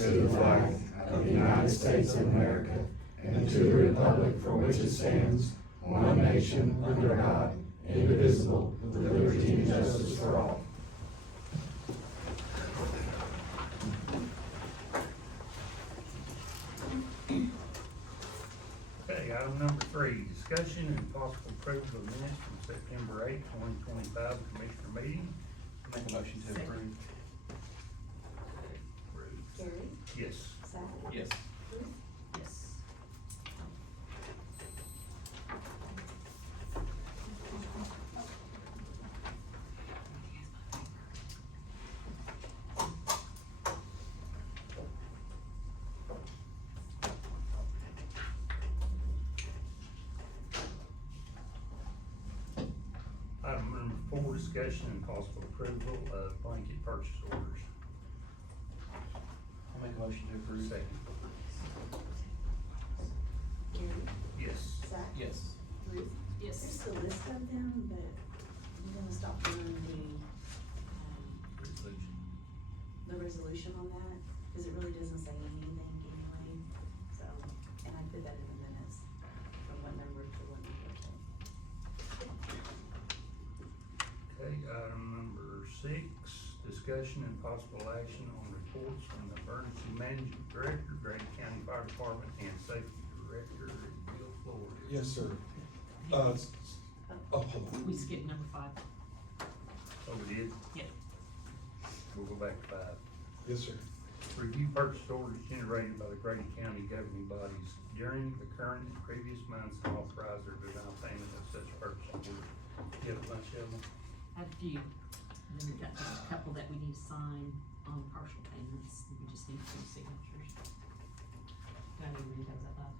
to the flag of the United States of America and to the republic for which it stands, one nation, under God, indivisible, with liberty and justice for all. Okay, item number 3, discussion and possible approval of minutes from September 8, 2025 Commissioner meeting. Make a motion to approve. Gary, Yes. Zach, Yes. Ruth, Yes. Item number 4, discussion and possible approval of blanket purchase orders. I'll make a motion to approve. Second. Gary, Yes. Zach, Yes. Ruth. Yes. There's a list of them, but I'm gonna stop doing Resolution. the resolution on that, cause it really doesn't say anything anyway, so, and I put that in the minutes from what number to what number. Okay, item number 6, discussion and possible action on reports from the Emergency Management Director, Grady County Fire Department, and Safety Director, Bill Flores. Yes, sir. Hold on. We skipped number 5. Oh, we did? Yep. We'll go back to 5. Yes, sir. Review purchase orders generated by the Grady County governing bodies during the current and previous months and authorize or deny payment of such purchase orders. You have a bunch of them? Had a few, and then we've got just a couple that we need to sign on partial payments, we just need 2 signatures. Do I need to read those out loud?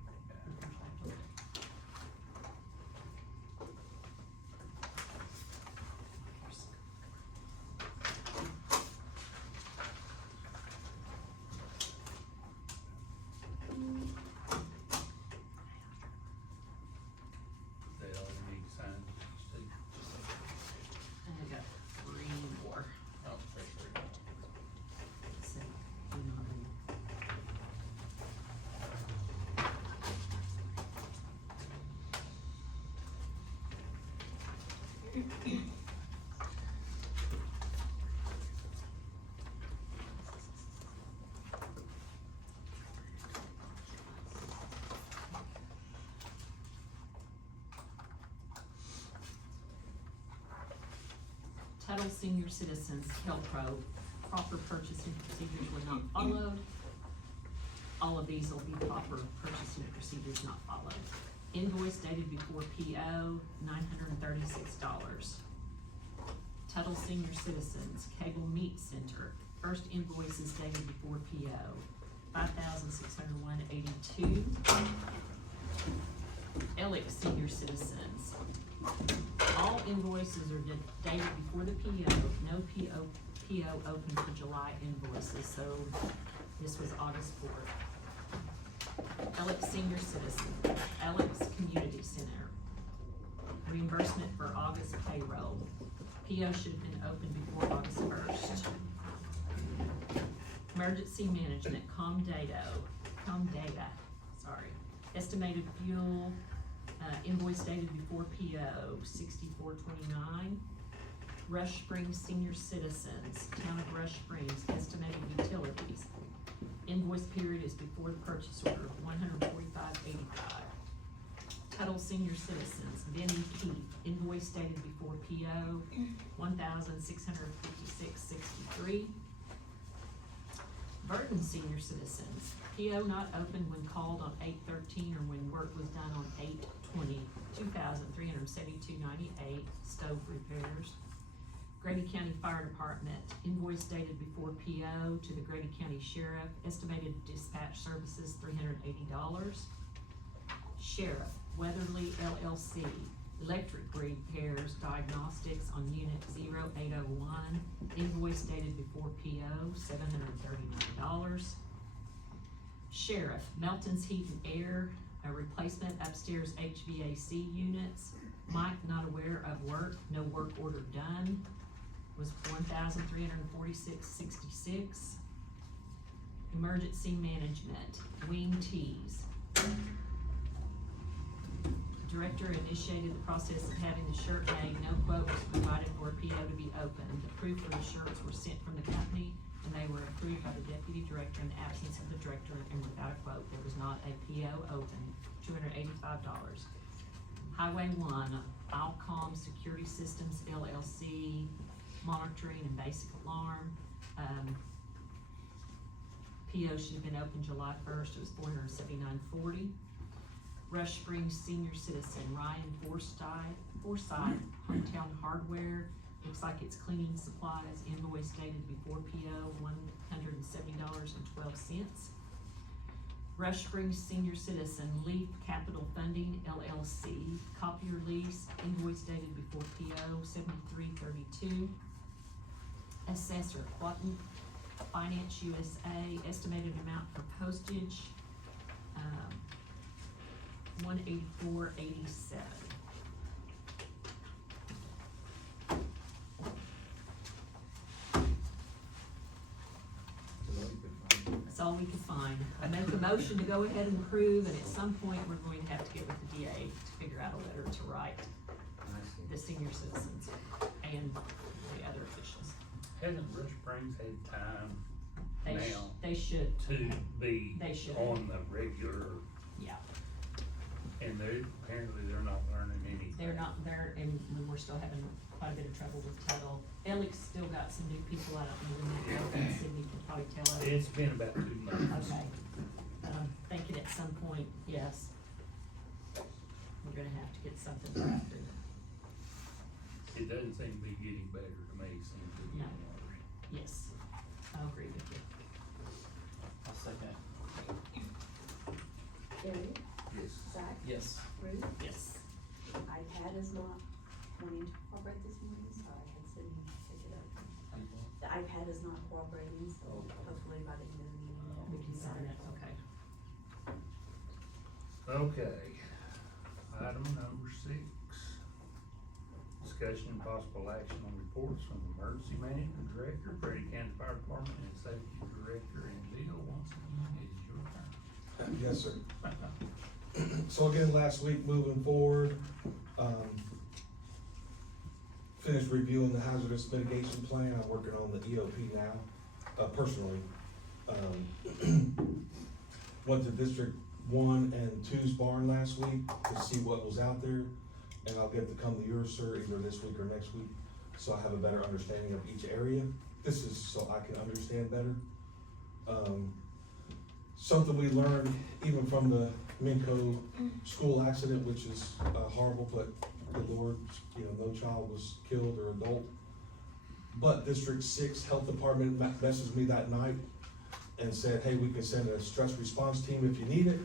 They all need signed, Steve. And I got 3 more. Oh, there's 3. So, you know, Tuttle Senior Citizens, Kelpro, proper purchasing procedures were not followed. All of these will be proper purchasing procedures not followed. Invoice dated before PO, $936. Tuttle Senior Citizens, Cable Meat Center, first invoice is dated before PO, $5,601.82. Ellick Senior Citizens, all invoices are dated before the PO, no PO open for July invoices, so this was August 4th. Alex Senior Citizen, Alex Community Center, reimbursement for August payroll. PO should have been opened before August 1st. Emergency Management, Comdata, estimated fuel, invoice dated before PO, $64.29. Rush Springs Senior Citizens, Town of Rush Springs, estimated utilities. Invoice period is before the purchase order, $145.85. Tuttle Senior Citizens, Benny Keith, invoice dated before PO, $1,656.63. Burton Senior Citizens, PO not opened when called on 8/13 or when work was done on 8/20, $2,372.98, stove repairs. Grady County Fire Department, invoice dated before PO to the Grady County Sheriff, estimated dispatch services $380. Sheriff, Weatherly LLC, electric repairs, diagnostics on unit 0801, invoice dated before PO, $739. Sheriff, Melton's Heat and Air, a replacement upstairs HVAC units, Mike not aware of work, no work order done, was $1,346.66. Emergency management, wing T's. Director initiated the process of having the shirt made, no quote was provided for a PO to be opened. The proof for the shirts were sent from the company, and they were approved by the deputy director in the absence of the director, and without a quote, there was not a PO open, $285. Highway one, Alcom Security Systems LLC, monitoring and basic alarm. PO should have been open July first, it was $479.40. Rush Springs Senior Citizen, Ryan Forsythe, Hometown Hardware, looks like it's cleaning supplies, invoice dated before PO, $170.12. Rush Springs Senior Citizen, Leaf Capital Funding LLC, copier lease, invoice dated before PO, $73.32. Assessor, Quantum Finance USA, estimated amount for postage, $184.87. That's all we could find. I make a motion to go ahead and approve, and at some point, we're going to have to get with the DA to figure out a letter to write the senior citizens and the other officials. Hasn't Rush Springs had time now They should, to be They should. on the regular, yeah, and apparently they're not learning anything? and we're still having quite a bit of trouble with title. Alex still got some new people out of the program, Sydney can probably tell us. It's been about 2 months. Okay, but I'm thinking at some point, yes, we're gonna have to get something drafted. It doesn't seem to be getting better to me, it seems to be No. getting worse. Yes, I'll agree with you. I'll second. Gary, Yes. Zach, Yes. Ruth, Yes. iPad is not wanting to cooperate this morning, so I had Sydney pick it up. The iPad is not cooperating, so hopefully by the end of the meeting. We can sign it, okay. Okay, item number 6, discussion and possible action on reports from the Emergency Management Director, Grady County Fire Department, and Safety Director, and Bill, once again, it is your turn. Yes, sir. So again, last week, moving forward, finished reviewing the hazardous mitigation plan. I'm working on the EOP now, personally. Went to District 1 and 2's barn last week to see what was out there, and I'll get to come to yours, sir, either this week or next week, so I have a better understanding of each area. This is so I can understand better. Something we learned even from the Minco school accident, which is horrible, but good Lord, no child was killed or adult. But District 6 Health Department messaged me that night and said, hey, we can send a stress response team if you need it.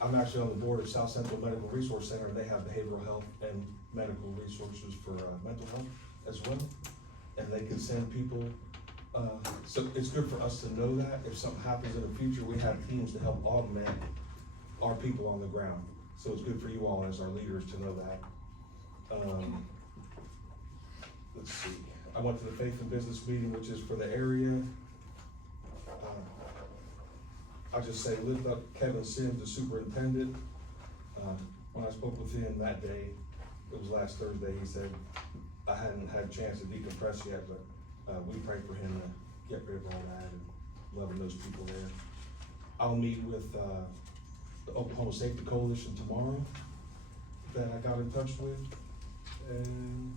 I'm actually on the board of South Central Medical Resource Center, and they have behavioral health and medical resources for mental health as well. And they can send people, so it's good for us to know that if something happens in the future, we have teams to help augment our people on the ground. So it's good for you all as our leaders to know that. Let's see, I went to the Faith and Business meeting, which is for the area. I'll just say, lift up Kevin Sims, the superintendent. When I spoke with him that day, it was last Thursday, he said, I hadn't had a chance to decompress yet, but we pray for him to get rid of all that and loving those people there. I'll meet with the Oklahoma Safety Coalition tomorrow that I got in touch with, and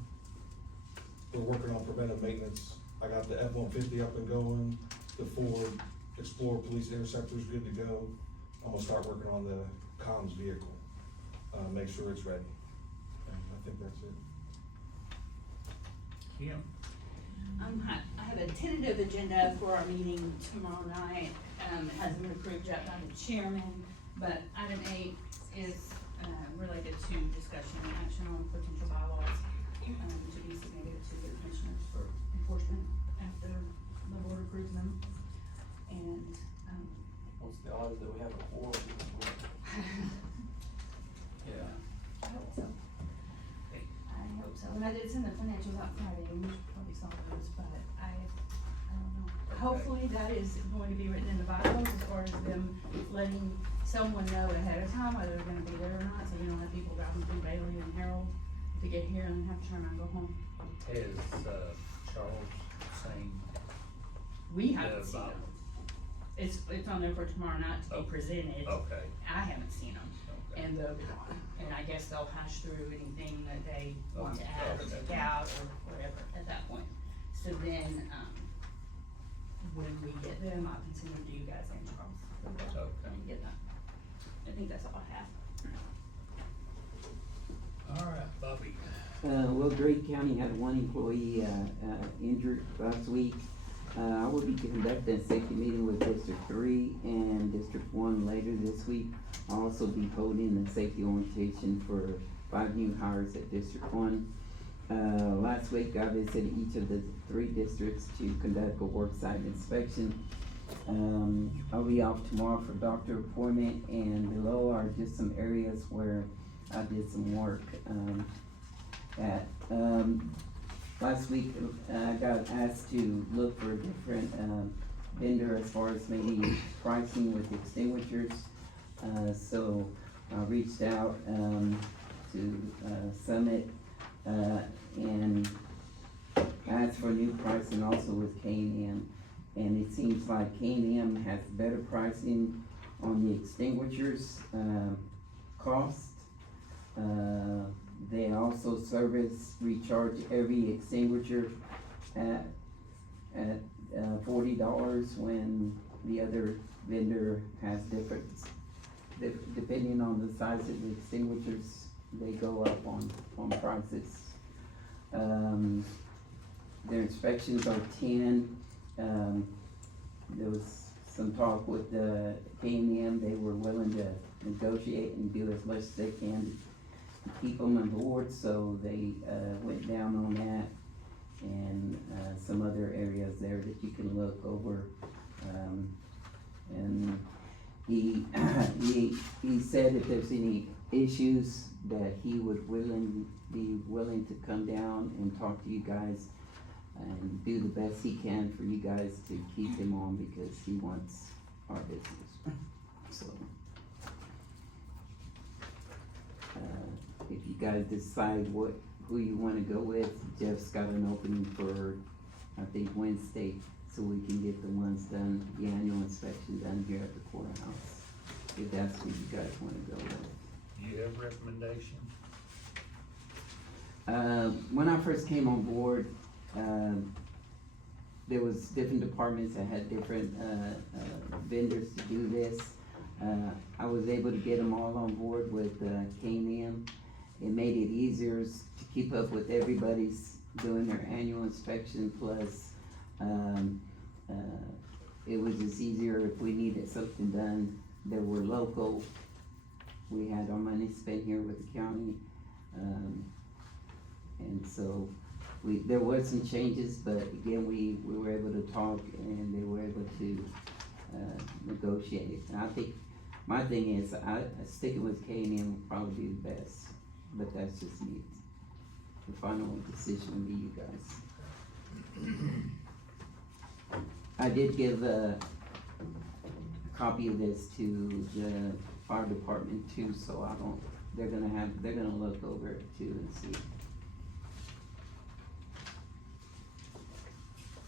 we're working on preventive maintenance. I got the F-150 up and going, the Ford Explorer Police Interceptor's good to go. I'm gonna start working on the comms vehicle, make sure it's ready. And I think that's it. Kim? I have a tentative agenda for our meeting tomorrow night. It hasn't been approved yet by the chairman, but item 8 is, related to discussion and action on potential bylaws, to be submitted to the commissioners for enforcement after the board approves them. And, What's the odds that we have a war? Yeah. I hope so. I hope so. And it's in the financials out Friday, and you probably saw those, but I don't know. hopefully that is going to be written in the bylaws as far as them letting someone know ahead of time whether they're gonna be there or not, so we don't have people driving through Bailey and Harold to get here and then have to turn around and go home. Has, Charles seen We haven't the seen Bible? them. It's on there for tomorrow night to Oh. be presented. Okay, I haven't seen them okay. and voted on, and I guess they'll hash through anything that they want to Okay. add or take out or whatever at that point. So then, when we get them, I can send them to you guys and Charles. Okay. And get them. I think that's all I have. All right, Bobby. Well, Grady County had one employee, injured last week. I will be conducting a safety meeting with District 3 and District 1 later this week. I'll also be holding a safety orientation for 5 new hires at District 1. Last week, I visited each of the 3 districts to conduct a worksite inspection. I'll be off tomorrow for doctor appointment, and below are just some areas where I did some work, at. Last week, I got asked to look for a different, vendor as far as maybe pricing with extinguishers. So I reached out, to, Summit, and asked for new pricing also with K&M. And it seems like K&M has better pricing on the extinguishers, cost. They also service, recharge every extinguisher at $40 when the other vendor has different, depending on the size of the extinguishers, they go up on prices. Their inspections are 10. There was some talk with the K&M, they were willing to negotiate and do as much as they can to keep them on board, so they, went down on that. And, some other areas there that you can look over. And he, he said if there's any issues that he would be willing to come down and talk to you guys and do the best he can for you guys to keep him on because he wants our business. So, if you guys decide who you wanna go with, Jeff's got an opening for, I think, Wednesday, so we can get the ones done, the annual inspection done here at the courthouse, if that's who you guys wanna go with. Do you have recommendations? When I first came on board, there was different departments that had different, vendors to do this. I was able to get them all on board with, K&M. It made it easier to keep up with everybody's doing their annual inspection, plus, it was just easier if we needed something done that were local. We had our money spent here with the county, and so there was some changes, but again, we were able to talk and they were able to, negotiate it. And I think, my thing is, sticking with K&M would probably be the best, but that's just me. The final decision will be you guys. I did give a copy of this to the fire department too, so they're gonna look over it too and see.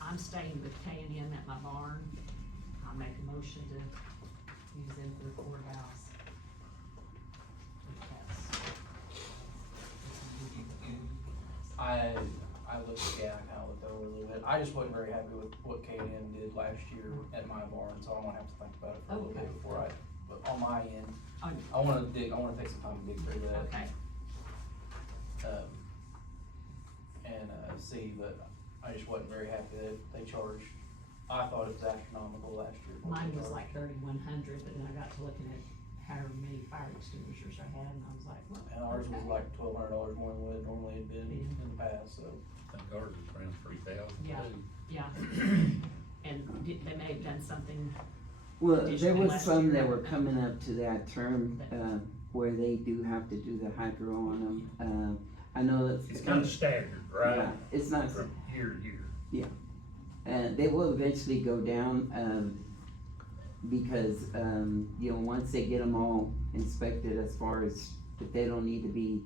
I'm staying with K&M at my barn. I'll make a motion to use them for the courthouse. I looked again, I kinda looked over a little bit, I just wasn't very happy with what K&M did last year at my barn, so I'm gonna have to think about it for a little Okay. bit before but on my end, Oh, I wanna take some time to dig through that. okay, See, but I just wasn't very happy that they charged, I thought it was astronomical last year. what they mine was charged. like 3,100, but then I got to looking at however many fire extinguishers I had, and I was like, well. And ours was okay. like $1,200 more than what it normally had been Yeah. in the past, so. I think ours is around 3,000 Yeah. too. Yeah, and they may have done something, Well, there Additional was last some year. that were coming up to that term, where they do have to do the hydro on them. I know that. It's kinda staggered, right? Yeah, it's not, From year to year. They will eventually go down, because, once they get them all inspected as far as if they don't need to be,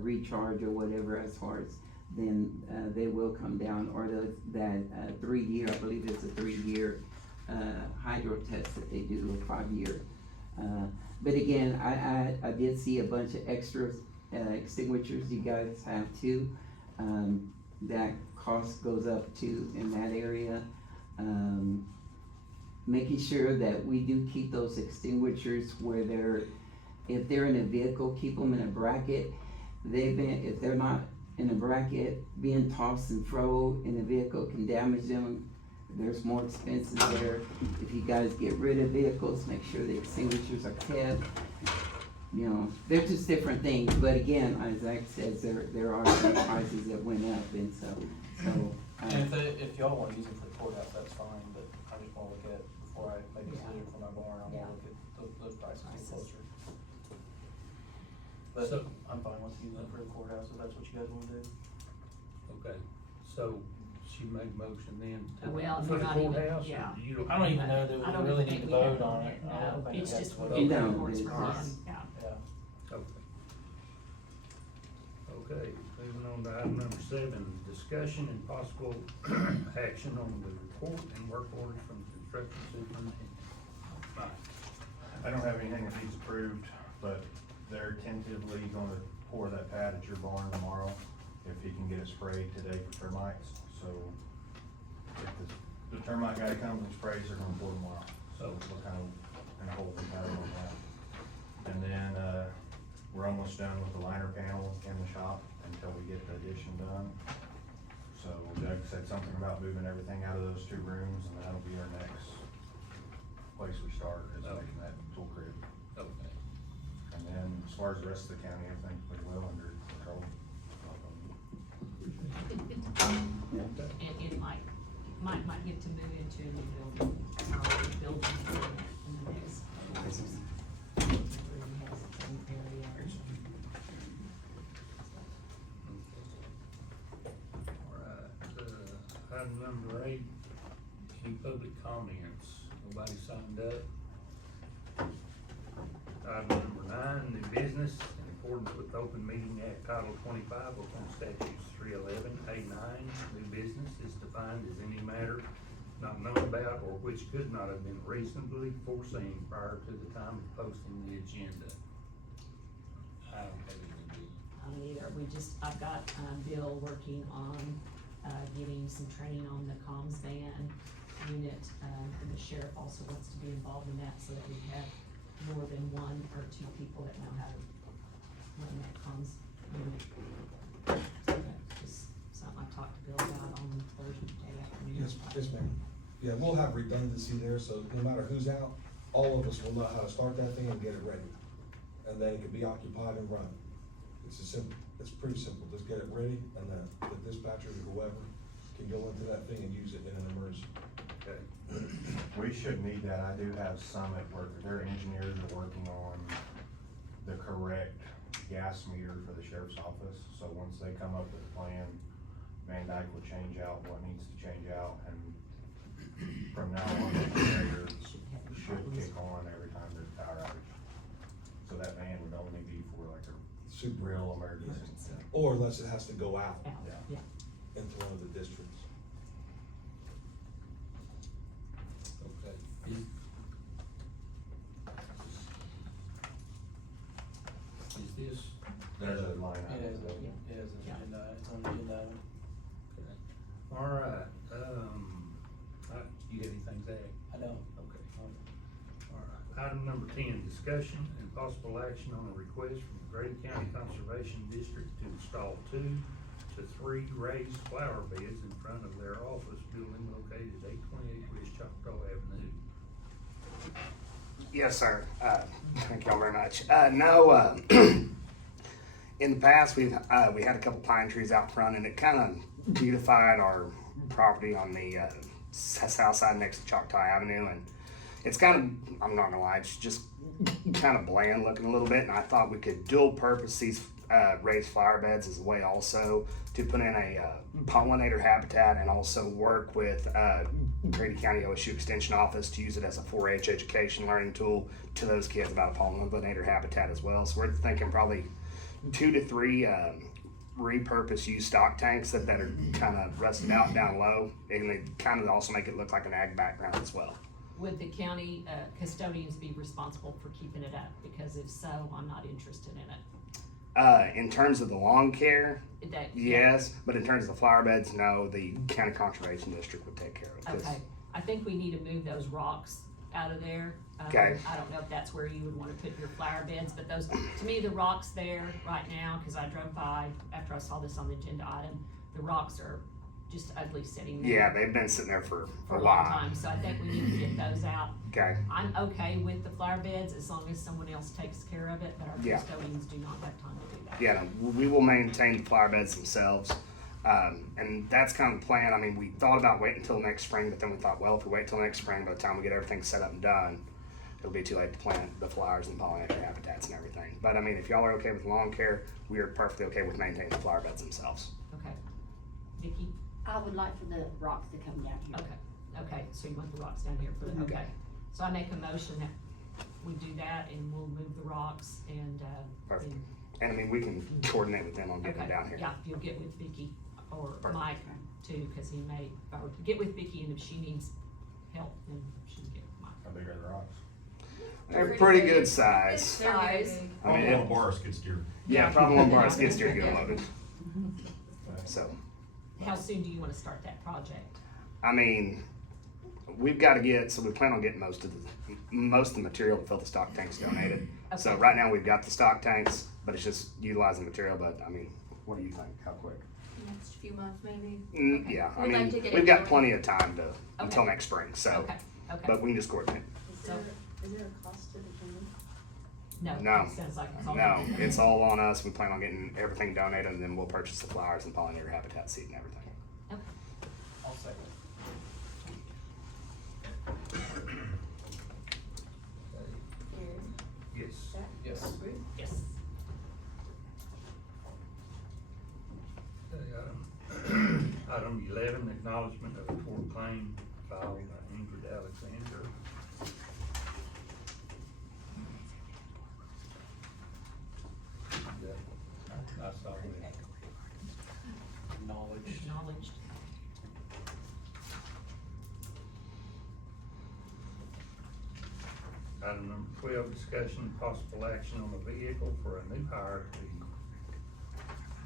recharged or whatever as far as, then, they will come down, or that 3-year, I believe it's a 3-year, hydro test that they do, a 5-year. But again, I did see a bunch of extra, extinguishers you guys have too. That cost goes up too in that area. Making sure that we do keep those extinguishers where if they're in a vehicle, keep them in a bracket. If they're not in a bracket, being tossed and fro in a vehicle can damage them. There's more expenses there. If you guys get rid of vehicles, make sure the extinguishers are kept. They're just different things, but again, as Zach says, there are some prices that went up, and so. And if y'all wanna use them for the courthouse, that's fine, but I just wanna look at, before I make a decision for my barn, I wanna look at those prices get closer. But So- I'm fine with using it for the courthouse, if that's what you guys wanna do. Okay, so she made motion then Well, for we're the not even- courthouse, yeah. or you don't? I don't even know that I we don't really even need to think we have vote on it. I No, don't think it's that's just what. what Okay. the No, reports it's- were in, yeah. Yeah. Okay, moving on to item number 7, discussion and possible action on the report and work orders from the construction superintendent. Mike. I don't have anything that needs approved, but they're tentatively gonna pour that pad at your barn tomorrow, if he can get it sprayed today for termites, so if the termite guy comes and sprays, they're gonna pour tomorrow, so we're kind of in a holding pattern on that. And then, we're almost done with the liner panel in the shop until we get the addition done. So Doug said something about moving everything out of those 2 rooms, and that'll be our next place we start, is making that tool crib. Okay. And then as far as the rest of the county, everything's pretty well under control. And it might get to move into a new building, or building in the next. Really has its own area. Alright, item number 8, any public comments? Nobody signed up. Item number 9, new business, in accordance with Open Meeting Act Title 25, Oklahoma Statutes 311A9, new business is defined as any matter not known about or which could not have been reasonably foreseen prior to the time of posting the agenda. I don't have anything. I don't either, I've got, Bill working on, getting some training on the comms van unit, and the sheriff also wants to be involved in that, so that we have more than 1 or 2 people that know how to run that comms unit. So that's just something I talked to Bill about on Thursday afternoon. Yes, ma'am. Yeah, we'll have redundancy there, so no matter who's out, all of us will know how to start that thing and get it ready. And then it can be occupied and run. It's pretty simple, just get it ready, and then the dispatchers or whoever can go into that thing and use it in an emergency. Okay. We should need that. I do have some at work. Their engineers are working on the correct gas meter for the sheriff's office. So once they come up with a plan, Van Dyke will change out what needs to change out, and from now on, the generator should kick on every time there's a power outage. So that van would only be for like a Super real emergency. Or unless it has to go out Out, yeah. into one of the districts. Okay. Is this? There's a line It item. is, it is, Yeah. it's on the agenda. Okay. Alright, you got anything to add? I know. Okay. Alright, item number 10, discussion and possible action on a request from the Grady County Conservation District to install 2 to 3 raised flower beds in front of their office building located at 828 West Choctaw Avenue. Yes, sir. Thank y'all very much. In the past, we had a couple pine trees out front, and it kind of beautified our property on the south side next to Choctaw Avenue. And it's kind of, I'm not gonna lie, it's just kind of bland looking a little bit. And I thought we could dual purpose these raised flower beds as a way also to put in a pollinator habitat, and also work with Grady County OSU Extension Office to use it as a 4-H education learning tool to those kids about a pollinator habitat as well. So we're thinking probably 2 to 3 repurpose used stock tanks that are kind of rusted out down low, and they kind of also make it look like an ag background as well. Would the county custodians be responsible for keeping it up? Because if so, I'm not interested in it. In terms of the lawn care, That, yes, but in terms of the flower beds, no, the county conservation district would take care of it. 'Cause- Okay, I think we need to move those rocks out of there. Okay. I don't know if that's where you would wanna put your flower beds, but those, to me, the rocks there right now, cause I drove by after I saw this on the agenda item, the rocks are just ugly sitting there. Yeah, they've been sitting there for For a a long while. time, so I think we need to get those out. Okay, I'm okay with the flower beds as long as someone else takes care of it, but our Yeah. custodians do not have time to do that. yeah, no, we will maintain the flower beds themselves. And that's kind of the plan. I mean, we thought about waiting until next spring, but then we thought, well, if we wait till next spring, by the time we get everything set up and done, it'll be too late to plant the flowers and pollinator habitats and everything. But I mean, if y'all are okay with lawn care, we are perfectly okay with maintaining the flower beds themselves. Okay. Vicky? I would like for the rocks to come down here. Okay, so you want the rocks down here for the, okay. So I make a motion that we do that and we'll move the rocks and, Perfect. and- And I mean, we can coordinate with them on getting them okay, down here. yeah, you'll get with Vicky or Perfect. Mike too, cause he may, or get with Vicky and if she needs help, then she can get with Mike. How big are the rocks? They're pretty good size. Size. I mean, All bar skid steer. yeah, probably one bar skid steer get loaded. So, How soon do you wanna start that project? I mean, we've got to get, so we plan on getting most of the material to fill the stock tanks donated. So Okay. right now we've got the stock tanks, but it's just utilizing the material. But I mean, what do you think? How quick? Next few months maybe. Okay. Yeah, I We'd like mean, to get we've it got going. plenty of time to, until Okay. next spring, so, Okay, okay. but we can just coordinate. Is there a cost to the county? No, No. it sounds like it's all. No, it's all on us. We plan on getting everything donated, and then we'll purchase the flowers and pollinator habitat seed and everything. I'll second. Gary, Yes. Zach? Yes. Ruth? Yes. Okay, item 11, acknowledgement of a tort claim filed by Ingrid Alexander. Yeah, I saw that. Acknowledged. Acknowledged. Item number 12, discussion and possible action on a vehicle for a new hire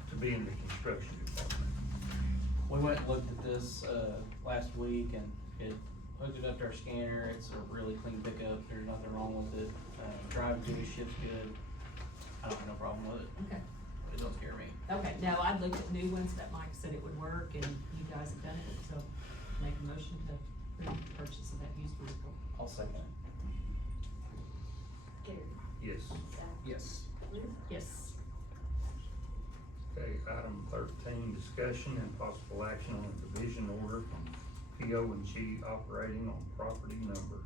to be in the construction department. We went and looked at this, last week and it hooked it up to our scanner. It's a really clean pickup. There's nothing wrong with it. Drives good, ship's good. I don't have no problem with it. Okay. It don't scare me. Okay, no, I looked at new ones that Mike said it would work and you guys have done it, so make a motion to approve the purchase of that used vehicle. I'll second it. Gary, Yes. Zach, Yes. Ruth? Yes. Okay, item 13, discussion and possible action on a division order from PO&G Operating on property number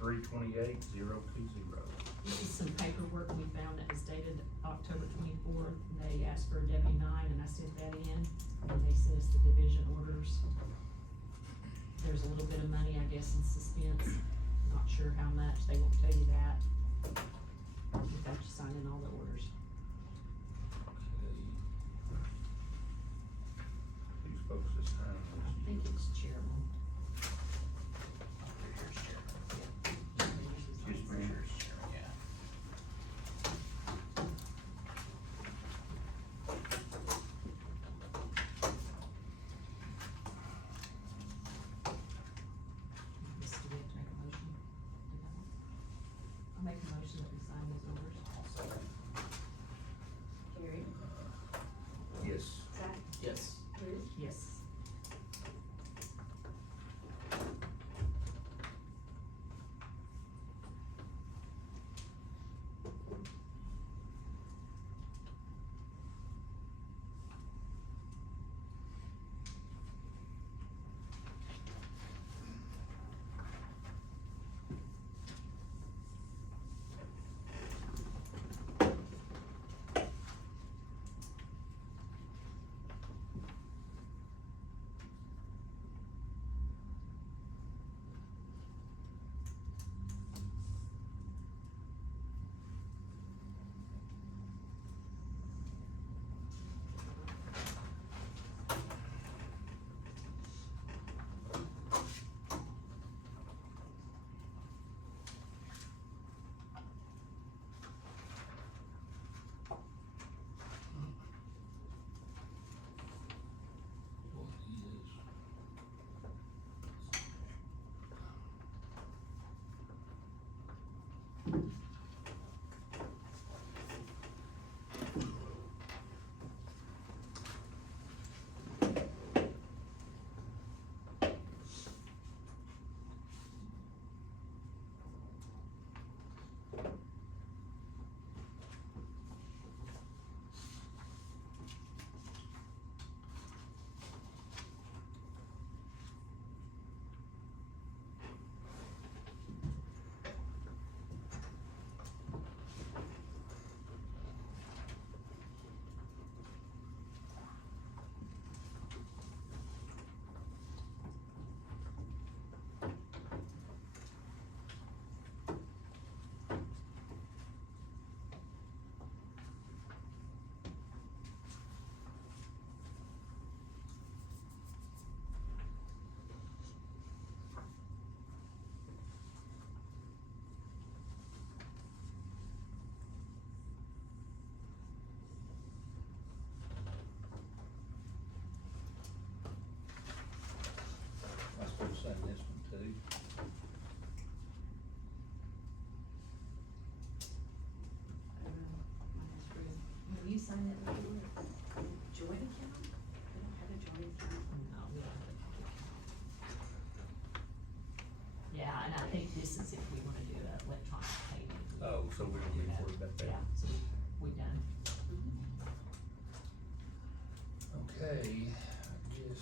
328020. This is some paperwork we found that was dated October 24th. They asked for a W-9 and I sent that in, and they sent us the division orders. There's a little bit of money, I guess, in suspense, not sure how much, they won't tell you that. Without you signing all the orders. Who's supposed to sign I this? think it's chairman. Just me. Yeah. Yes, do we have to make a motion? I'll make a motion that we sign those orders. I'll second. Gary, Yes. Zach, Yes. Ruth? Yes. sign it before? Joint account? We don't have a joint account. No, we don't have a public account. Yeah, and I think this is if we wanna do an electronic payment. Oh, so we don't need to worry about that. Yeah, so we done. Okay, I guess.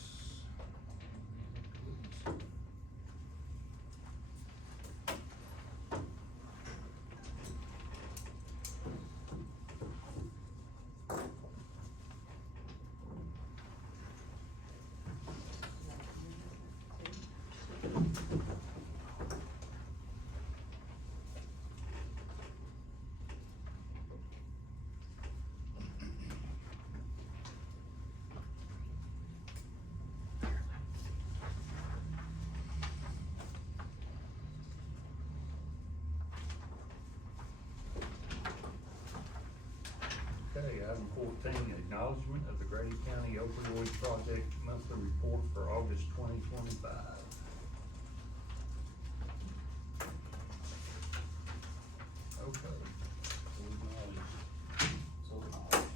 Okay, item 14, acknowledgement of the Grady County opioid project monthly report for August 2025. Okay. So acknowledged.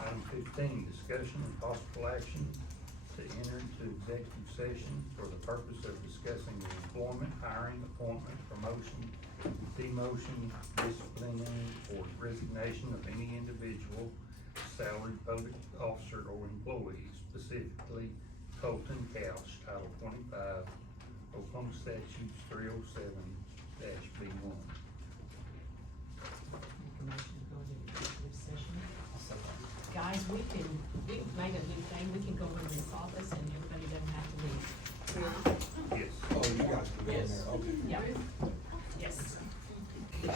Item 15, discussion and possible action to enter into executive session for the purpose of discussing the employment, hiring, appointment, promotion, demotion, disciplining, or resignation of any individual, salaried public officer or employee, specifically Colton Couch, Title 25, Oklahoma Statutes 307-B1. Make a motion to go into executive session. I'll second. Guys, we made a new thing, we can go in this office and everybody doesn't have to leave. Yes. Oh, you guys can go in Yes. there, okay. Yeah. Yes. I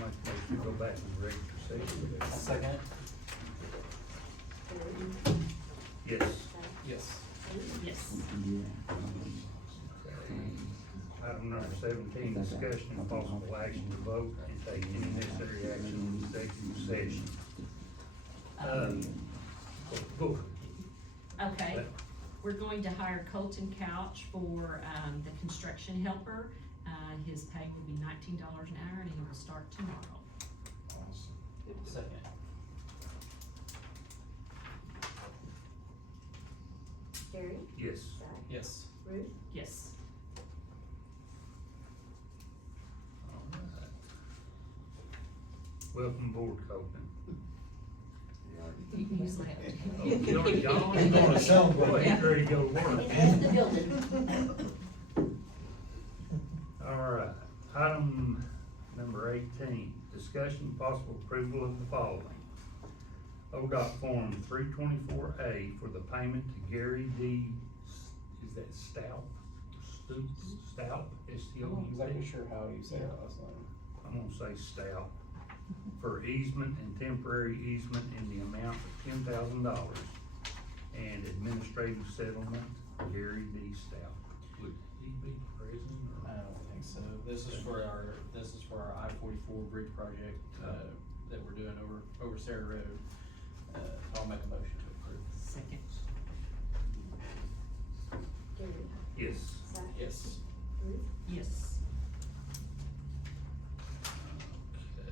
might make you go back and regular session. I'll second. Yes. Yes. Yes. Item number 17, discussion and possible action to vote and take any necessary action in executive session. Go. Okay, we're going to hire Colton Couch for, the construction helper. His pay will be $19 an hour and he will start tomorrow. Second. Gary? Yes. Zach? Yes. Ruth? Yes. All right. Welcome aboard, Colton. He's left. Oh, you already gone? He's going to celebrate. Boy, he's ready to go to work. In the building. All right, item number 18, discussion possible approval of the following. ODOT Form 324A for the payment to Gary D., is that Stout? Stout, I'm not S-T-O-U-T? exactly sure how you say that last name. I'm gonna say Stout, for easement and temporary easement in the amount of $10,000 and administrative settlement, Gary D. Stout. Would he be present or? I don't think so. This is for our I-44 bridge project, that we're doing over Sarah Road. I'll make a motion to approve. Second. Gary? Yes. Zach? Yes. Ruth? Yes. Okay.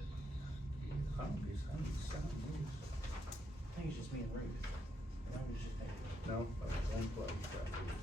I guess I need to sign this. I think it's just me and Ruth. And I was just paying. No, one place right here.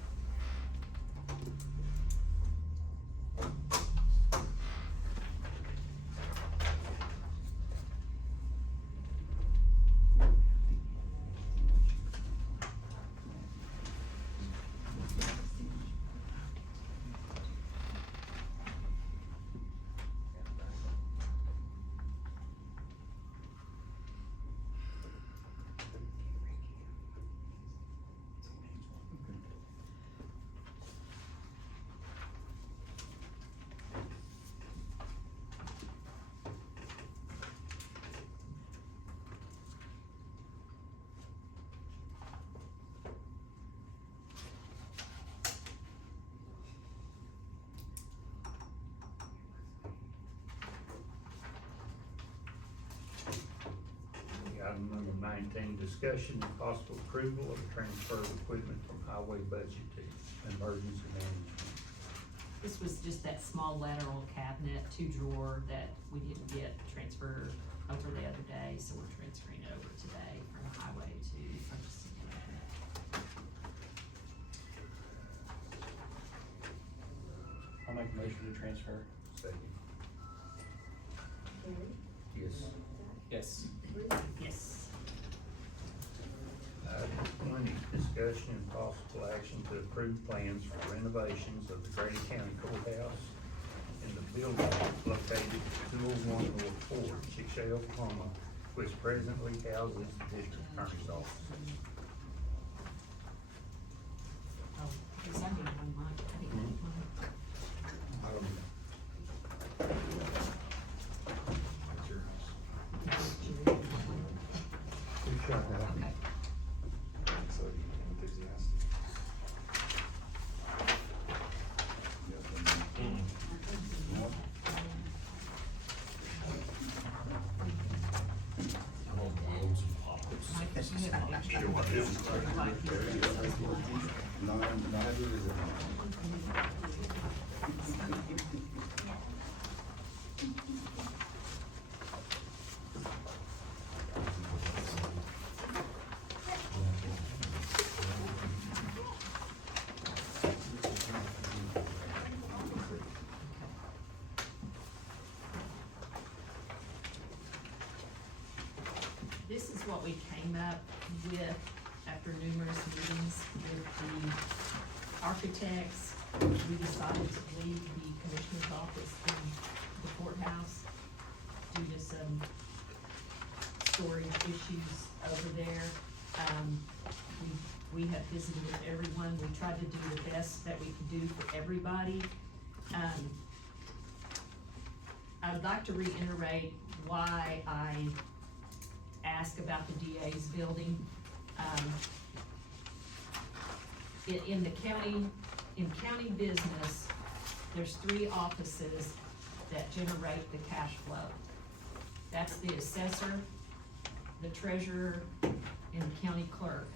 19, discussion and possible approval of transfer of equipment from highway budget to emergency management. This was just that small lateral cabinet, 2-drawer that we didn't get transferred over the other day, so we're transferring it over today from highway to purchasing management. I'll make a motion to transfer. Second. Gary, Yes. Yes. Bruce, Yes. Item 20, discussion and possible action to approve plans for renovations of the Grady County Courthouse in the building located at 201 North Ford, Chickasha, Oklahoma, which presently houses the district attorney's office. Oh, because I need one, Mike, I need one. It's your house. Okay. So enthusiastic. Mike, you have an extra one. Right here. This is what we came up with after numerous meetings with the architects. We decided to leave the commissioner's office in the courthouse due to some storage issues over there. We have visited with everyone. We tried to do the best that we could do for everybody. I would like to reiterate why I ask about the DA's building. In the county, in county business, there's 3 offices that generate the cash flow. That's the assessor, the treasurer, and the county clerk.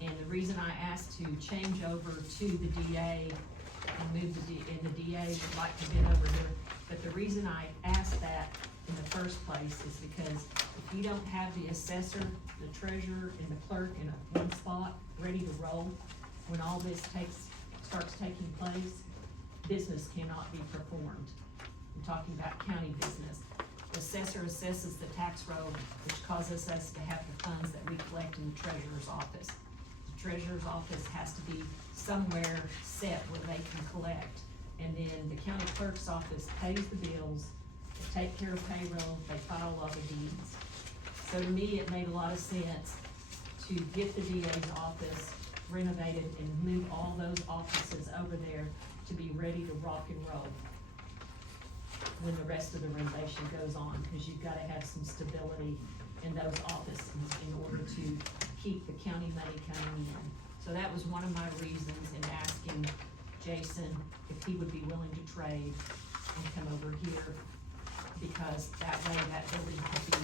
And the reason I asked to change over to the DA and move and the DA would like to get over here, but the reason I asked that in the first place is because if you don't have the assessor, the treasurer, and the clerk in one spot, ready to roll, when all this starts taking place, business cannot be performed. I'm talking about county business. The assessor assesses the tax roll, which causes us to have the funds that we collect in the treasurer's office. The treasurer's office has to be somewhere set where they can collect. And then the county clerk's office pays the bills, they take care of payroll, they file all the deeds. So to me, it made a lot of sense to get the DA's office renovated and move all those offices over there to be ready to rock and roll when the rest of the renovation goes on, because you've gotta have some stability in those offices in order to keep the county money coming in. So that was one of my reasons in asking Jason if he would be willing to trade and come over here, because that way that building could be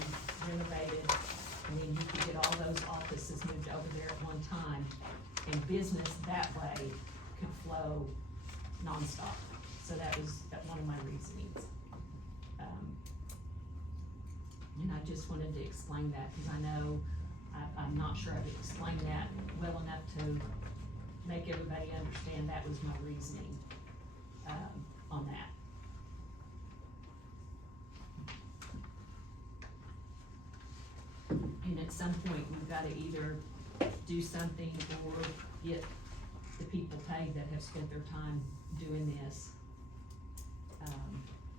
renovated, and then you could get all those offices moved over there at one time, and business that way could flow nonstop. So that was one of my reasonings. And I just wanted to explain that, because I know, I'm not sure I've explained that well enough to make everybody understand that was my reasoning, on that. And at some point, we've gotta either do something or get the people paid that have spent their time doing this.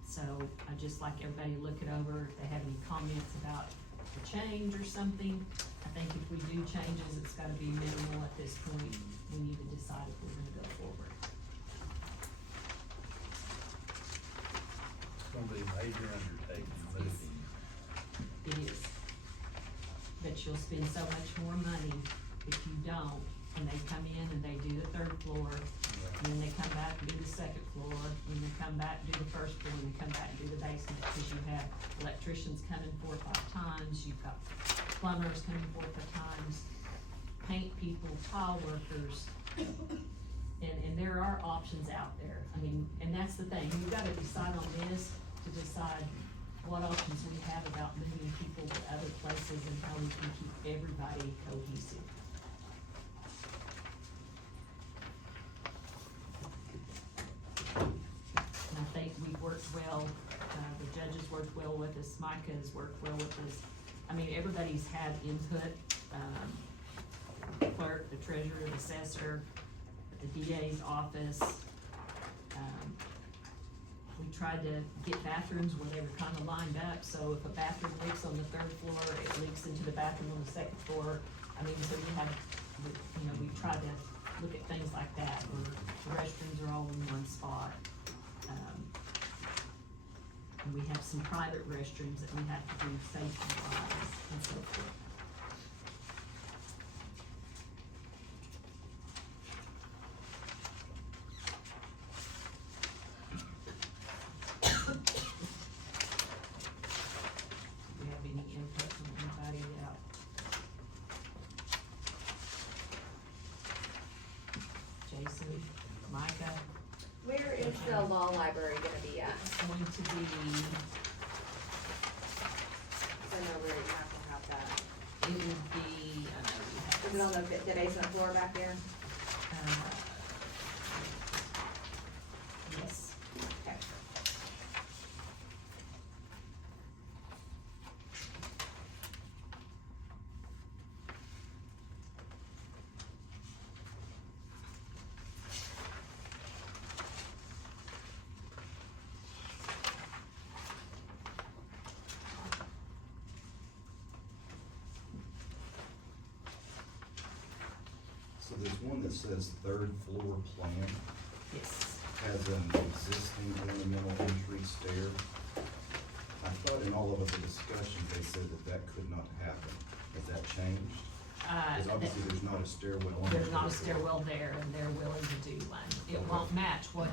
So I'd just like everybody to look it over, if they have any comments about the change or something. I think if we do changes, it's gotta be minimal at this point. We need to decide if we're gonna go forward. It's gonna be a major undertaking, moving. It is. But you'll spend so much more money if you don't, and they come in and they do the 3rd floor, and then they come back and do the 2nd floor, and they come back and do the 1st floor, and they come back and do the basement, because you have electricians coming 4 or 5 times, you've got plumbers coming forth at times, paint people, tile workers. And there are options out there. I mean, and that's the thing, you gotta decide on this to decide what options we have about moving people to other places and how we can keep everybody cohesive. And I think we've worked well, the judges worked well with us, Micah has worked well with us. I mean, everybody's had input, the clerk, the treasurer, the assessor, the DA's office. We tried to get bathrooms where they were kind of lined up, so if a bathroom leaks on the third floor, it leaks into the bathroom on the second floor. I mean, so we tried to look at things like that, where the restrooms are all in one spot. And we have some private restrooms that we have to do safety-wise and so forth. Do you have any input from anybody out? Jason, Micah? Where is the law library gonna be at? It's going to be, I know we already have to have that. it would be, I know we have. Is it on the basement floor back there? Yes. Okay. So there's one that says third floor plan, Yes. has an existing ornamental entry stair. I thought in all of the discussion, they said that that could not happen. Has that changed? Because obviously there's not a stairwell on. There's the not a third floor. stairwell there, and they're willing to do one. It won't match what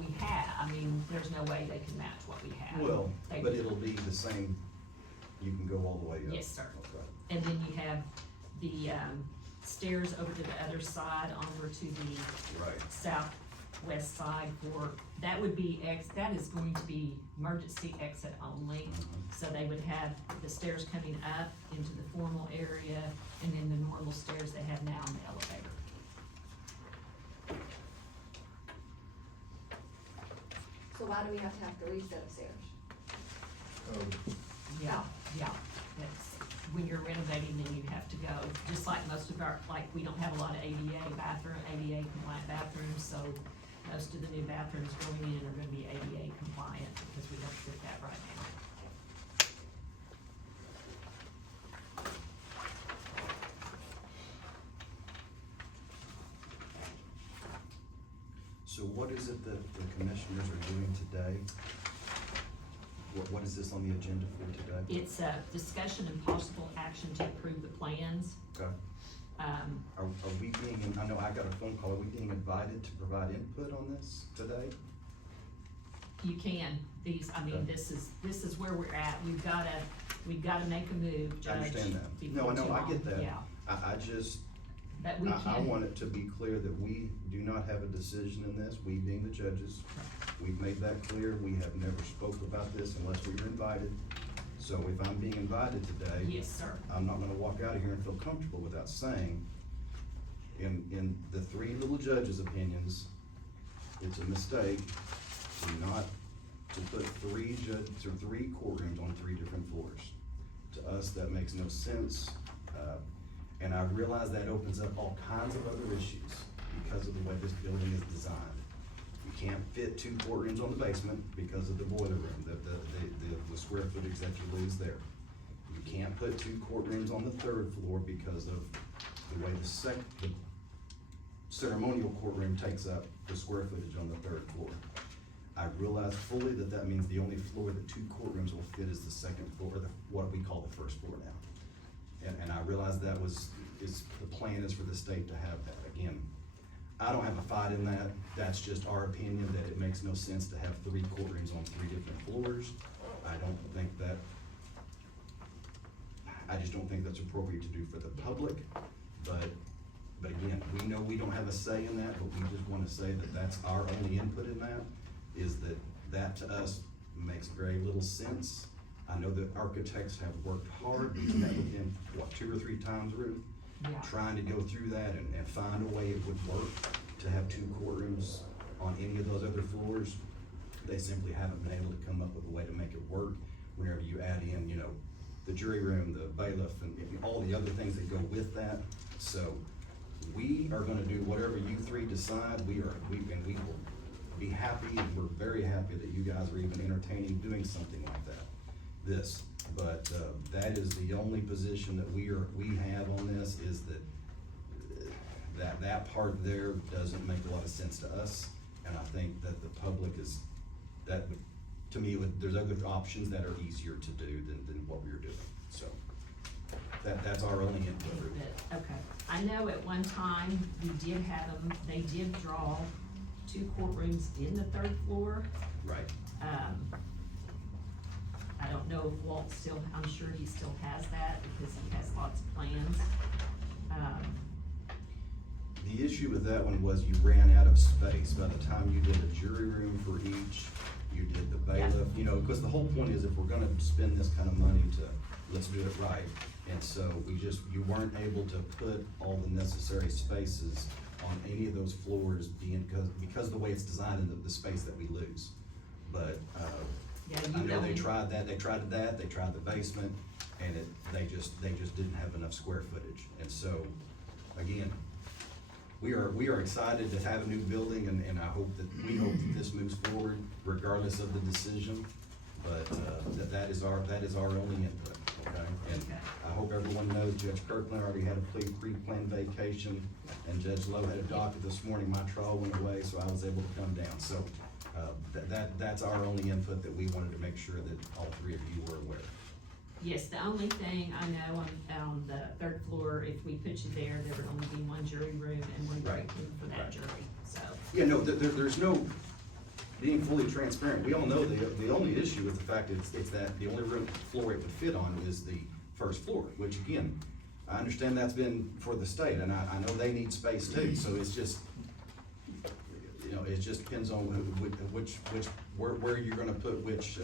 we have. I mean, there's no way they can match what we have. Well, They- but it'll be the same, you can go all the way up. Yes, sir. Okay. And then you have the, stairs over to the other side, over to the Right. southwest side for, that would be that is going to be emergency exit only. Mhm. So they would have the stairs coming up into the formal area, and then the normal stairs they have now in the elevator. So why do we have to have three set of stairs? Yeah, it's, when you're renovating, then you have to go, just like most of our, like, we don't have a lot of ADA compliant bathrooms, so most of the new bathrooms going in are gonna be ADA compliant, because we don't fit that right now. So what is it that the commissioners are doing today? What is this on the agenda for today? It's a discussion and possible action to approve the plans. Okay. Are we being, I know I got a phone call, are we being invited to provide input on this today? You can, I mean, Okay. this is where we're at, we've gotta make a move, I Judge. understand that. No, before I know, too I get long. that. Yeah, I just, but we I can, want it to be clear that we do not have a decision in this, we being the judges. We've made that clear, we have never spoke about this unless we were invited. So if I'm being invited today. yes, sir. I'm not gonna walk out of here and feel comfortable without saying, in the three little judges' opinions, it's a mistake to put three courtrooms on three different floors. To us, that makes no sense, and I realize that opens up all kinds of other issues because of the way this building is designed. You can't fit two courtrooms on the basement because of the boiler room, the square footage that you lose there. You can't put two courtrooms on the third floor because of the way the ceremonial courtroom takes up the square footage on the third floor. I realize fully that that means the only floor that two courtrooms will fit is the second floor, what we call the first floor now. And I realize the plan is for the state to have that. Again, I don't have a fight in that, that's just our opinion, that it makes no sense to have three courtrooms on three different floors. I don't think that, I just don't think that's appropriate to do for the public, but again, we know we don't have a say in that, but we just wanna say that that's our only input in that, is that to us makes very little sense. I know that architects have worked hard, we've met with them, what, 2 or 3 times, Ruth? Yeah. Trying to go through that and find a way it would work to have 2 courtrooms on any of those other floors. They simply haven't been able to come up with a way to make it work whenever you add in, you know, the jury room, the bailiff, and all the other things that go with that. So we are gonna do whatever you 3 decide. We will be happy, and we're very happy that you guys are even entertaining doing something like that. But that is the only position that we have on this, is that part there doesn't make a lot of sense to us. And I think that the public to me, there's other options that are easier to do than what we're doing. So that's our only input. Okay, I know at one time, we did have them, they did draw 2 courtrooms in the 3rd floor. Right. I don't know if Walt still, I'm sure he still has that, because he has lots of plans. The issue with that one was you ran out of space. By the time you did a jury room for each, you did the bailiff, you know, because the whole point is if we're gonna spend this kind of money let's do it right. And so you weren't able to put all the necessary spaces on any of those floors because of the way it's designed and the space that we lose. But, I know they tried the basement, and they just didn't have enough square footage. And so, again, we are excited to have a new building, and we hope that this moves forward regardless of the decision. But, that is our only input, okay? And I hope everyone knows Judge Kirkland already had a pre-planned vacation, and Judge Lowe had a docket this morning. My trial went away, so I was able to come down. So, that's our only input, that we wanted to make sure that all 3 of you were aware. Yes, the only thing I know on the 3rd floor, if we put you there would only be 1 jury room and 1 break room for that jury, so. Yeah, no, there's no, being fully transparent, we all know the only issue with the fact it's that the only floor it would fit on is the 1st floor, which again, I understand that's been for the state, and I know they need space too, so it's just, you know, it just depends on where you're gonna put which,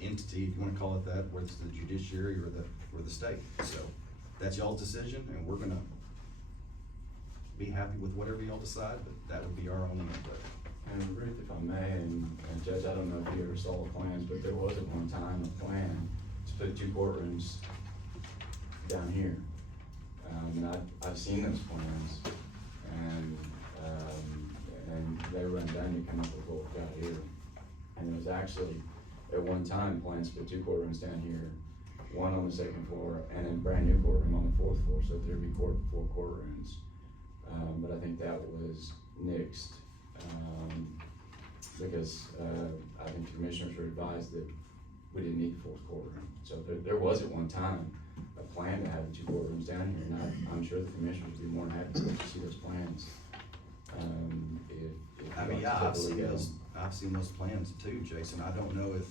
entity, if you wanna call it that, whether it's the judiciary or the state. So that's y'all's decision, and we're gonna be happy with whatever y'all decide, but that would be our only input. And Ruth, if I may, and Judge, I don't know if you ever saw the plans, but there was at one time a plan to put 2 courtrooms down here. And I've seen those plans, and they run down, you come up with what we've got here. And there was actually, at one time, plans to put 2 courtrooms down here, 1 on the 2nd floor, and a brand new courtroom on the 4th floor, so there'd be 4 courtrooms. But I think that was nixed, because I think the commissioners were advised that we didn't need the 4th courtroom. So there was at one time a plan to have 2 courtrooms down here, and I'm sure the commissioners would be more than happy to see those plans. I mean, yeah, I've seen those plans too, Jason. I don't know if,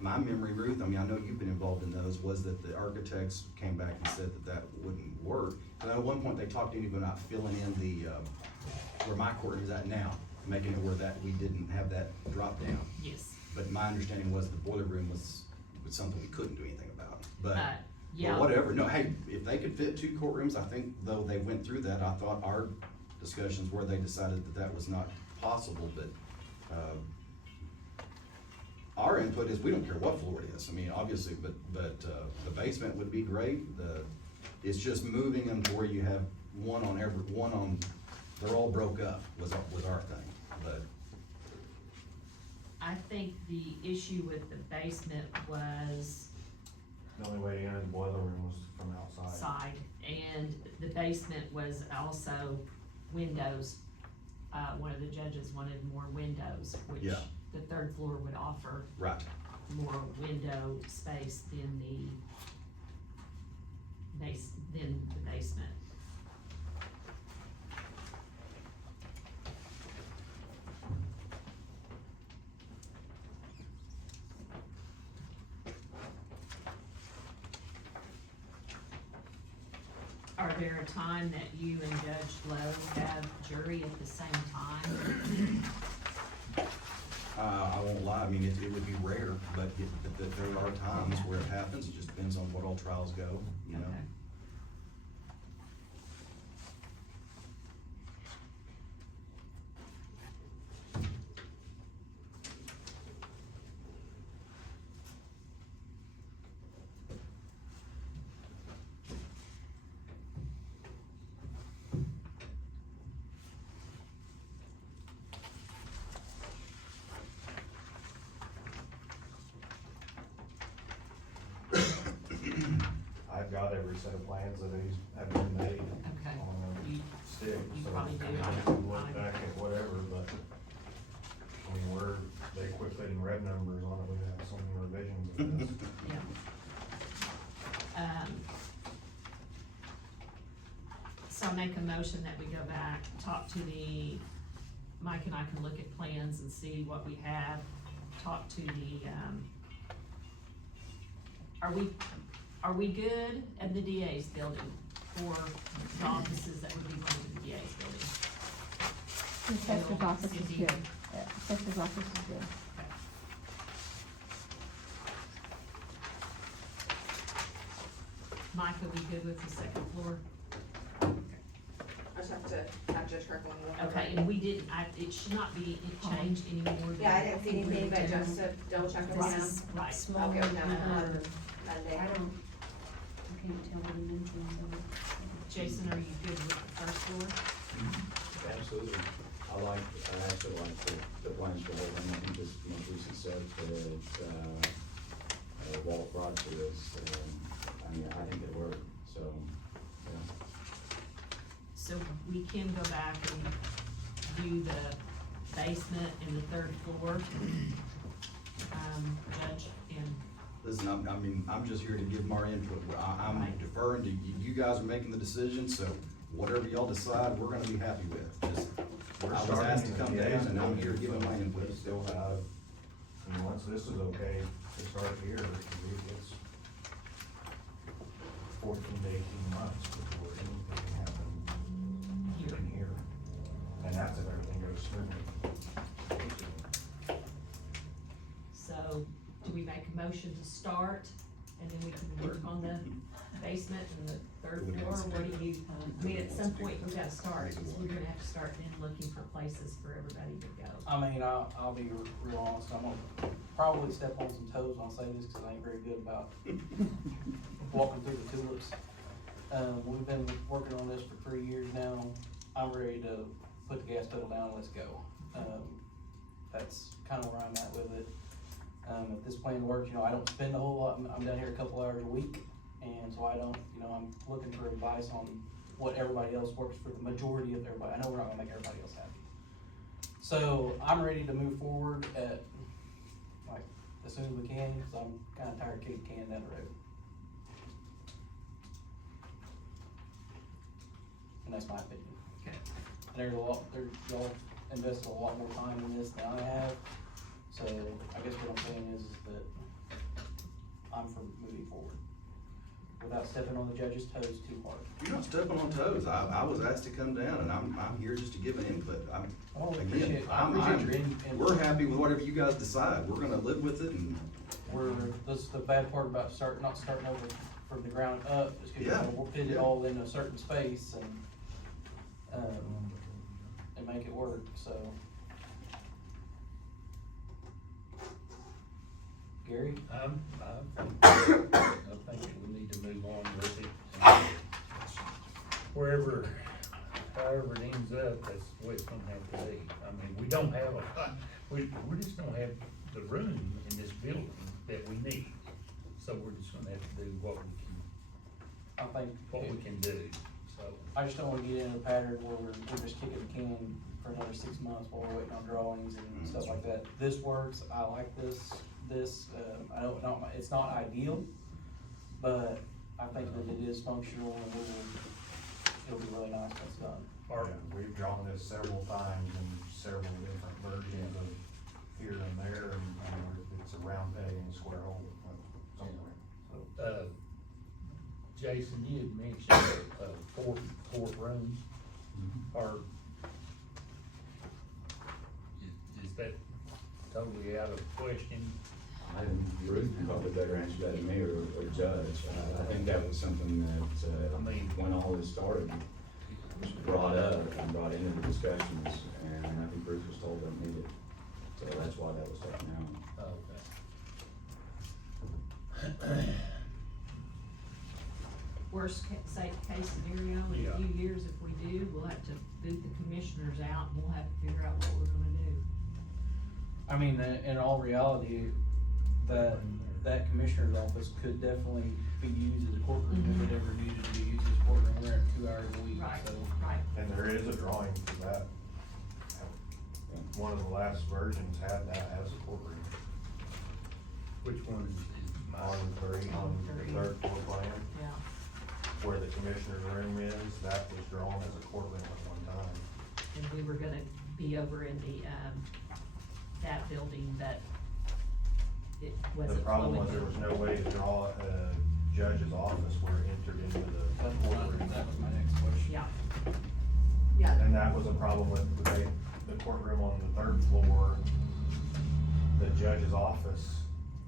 my memory, Ruth, I mean, I know you've been involved in those, was that the architects came back and said that wouldn't work. And at one point, they talked even about filling in the, where my courtroom is at now, making it where that we didn't have that drop down. Yes. But my understanding was the boiler room was something we couldn't do anything about. But Yeah. whatever, no, hey, if they could fit 2 courtrooms, I think, though they went through that, I thought our discussions where they decided that was not possible, but, our input is, we don't care what floor it is, I mean, obviously, but, the basement would be great, it's just moving them to where you have they're all broke up, was our thing, but. I think the issue with the basement was The only way in the boiler room was from outside. side, and the basement was also windows. One of the judges wanted more windows, which Yeah. the 3rd floor would offer Right. more window space than the basement. Are there a time that you and Judge Lowe have jury at the same time? I won't lie, I mean, it would be rare, but there are times where it happens, it just depends on what all trials go, you know? Okay. I've got every set of plans that he's, have been made Okay. on You, a stick, you so probably do. we can look back at whatever, but I mean, they quit putting red numbers on it, we have so many revisions of this. yeah. So I make a motion that we go back, talk to Mike and I can look at plans and see what we have, talk to are we good at the DA's building for the offices that would be going to the DA's building? The Assessor's office is Cindy? good. Yeah, Assessor's office is good. Mike, are we good with the second floor? I just have to have Judge Kirkland look over it. Okay, and we didn't, it should not be changed anymore. Yeah, I didn't see anything, but just to double check with This him. is right. Small, Okay, with him on Monday. Monday. I can't tell what he mentioned. Jason, are you good with the first floor? Absolutely. I actually like the plans for the whole thing. I think this most recent set that Walt brought to us, I mean, I think it worked, so, yeah. So we can go back and do the basement and the third floor, Judge, and, Listen, I'm just here to give my input. I'm Right. deferring to you guys are making the decision, so whatever y'all decide, we're gonna be happy with. Just, We're I was starting asked to in come the down and I'm days, here giving my so input. We still have, I mean, once this is okay, to start here, it's 14 to 18 months before anything can happen Here. in here. And that's if everything goes smoothly. so, do we make a motion to start, and then we can work on the basement and the third floor, what do you, I mean, at some point, we gotta start, because we're gonna have to start then looking for places for everybody to go. I mean, I'll be real honest, I'm gonna probably step on some toes when I say this, cause I ain't very good about walking through the tulips. We've been working on this for 3 years now, I'm ready to put the gas pedal down and let's go. That's kinda where I'm at with it. If this plan works, I don't spend a whole lot, I'm down here a couple hours a week, and so I don't, I'm looking for advice on what everybody else works for the majority of everybody. I know we're not gonna make everybody else happy. So I'm ready to move forward as soon as we can, cause I'm kinda tired of kicking the can down the road. And that's my opinion. Okay. Y'all invested a lot more time in this than I have, so I guess what I'm saying is that I'm for moving forward, without stepping on the judge's toes too hard. You're not stepping on toes. I was asked to come down and I'm here just to give an input. I Again, appreciate your input. we're happy with whatever you guys decide. We're gonna live with it and That's the bad part about not starting over from the ground up, is cause you're Yeah, gonna fit it yeah. all in a certain space and make it work, so. Gary? I think that we need to move on with it. Wherever, however it ends up, that's the way it's gonna have to be. I mean, we don't have we just don't have the room in this building that we need. So we're just gonna have to do what we can do, so. I just don't wanna get in a pattern where we're just kicking the can for another 6 months while we're waiting on drawings and stuff like that. This works, I like this, I don't know, it's not ideal, but I think that it is functional and it'll be really nice when it's done. Yeah, we've drawn this several times in several different versions of here and there, and it's a round peg in a square hole somewhere. Jason, you had mentioned, four courtrooms, or is that totally out of question? I didn't, Ruth can probably better answer that than me or Judge. I think that was something that, I mean- when all this started, was brought up and brought into the discussions, and I think Ruth was told that needed. So that's why that was taken out. Okay. Case scenario, in Yeah. a few years, if we do, we'll have to boot the commissioners out and we'll have to figure out what we're gonna do. I mean, in all reality, that commissioner's office could definitely be used as a courtroom if it ever needed to be used as a courtroom. We're at 2 hours a week, Right, so. right. And there is a drawing for that. One of the last versions had that as a courtroom. Which one is On the third floor plan, Yeah, where the commissioner's room is, that was drawn as a courtroom at one time. and we were gonna be over in the, that building, but it The wasn't problem flowing. was there was no way to draw a judge's office where it entered into the courtroom. That was my next question. Yeah, Yeah, And that was a problem with the courtroom on the third floor. The judge's office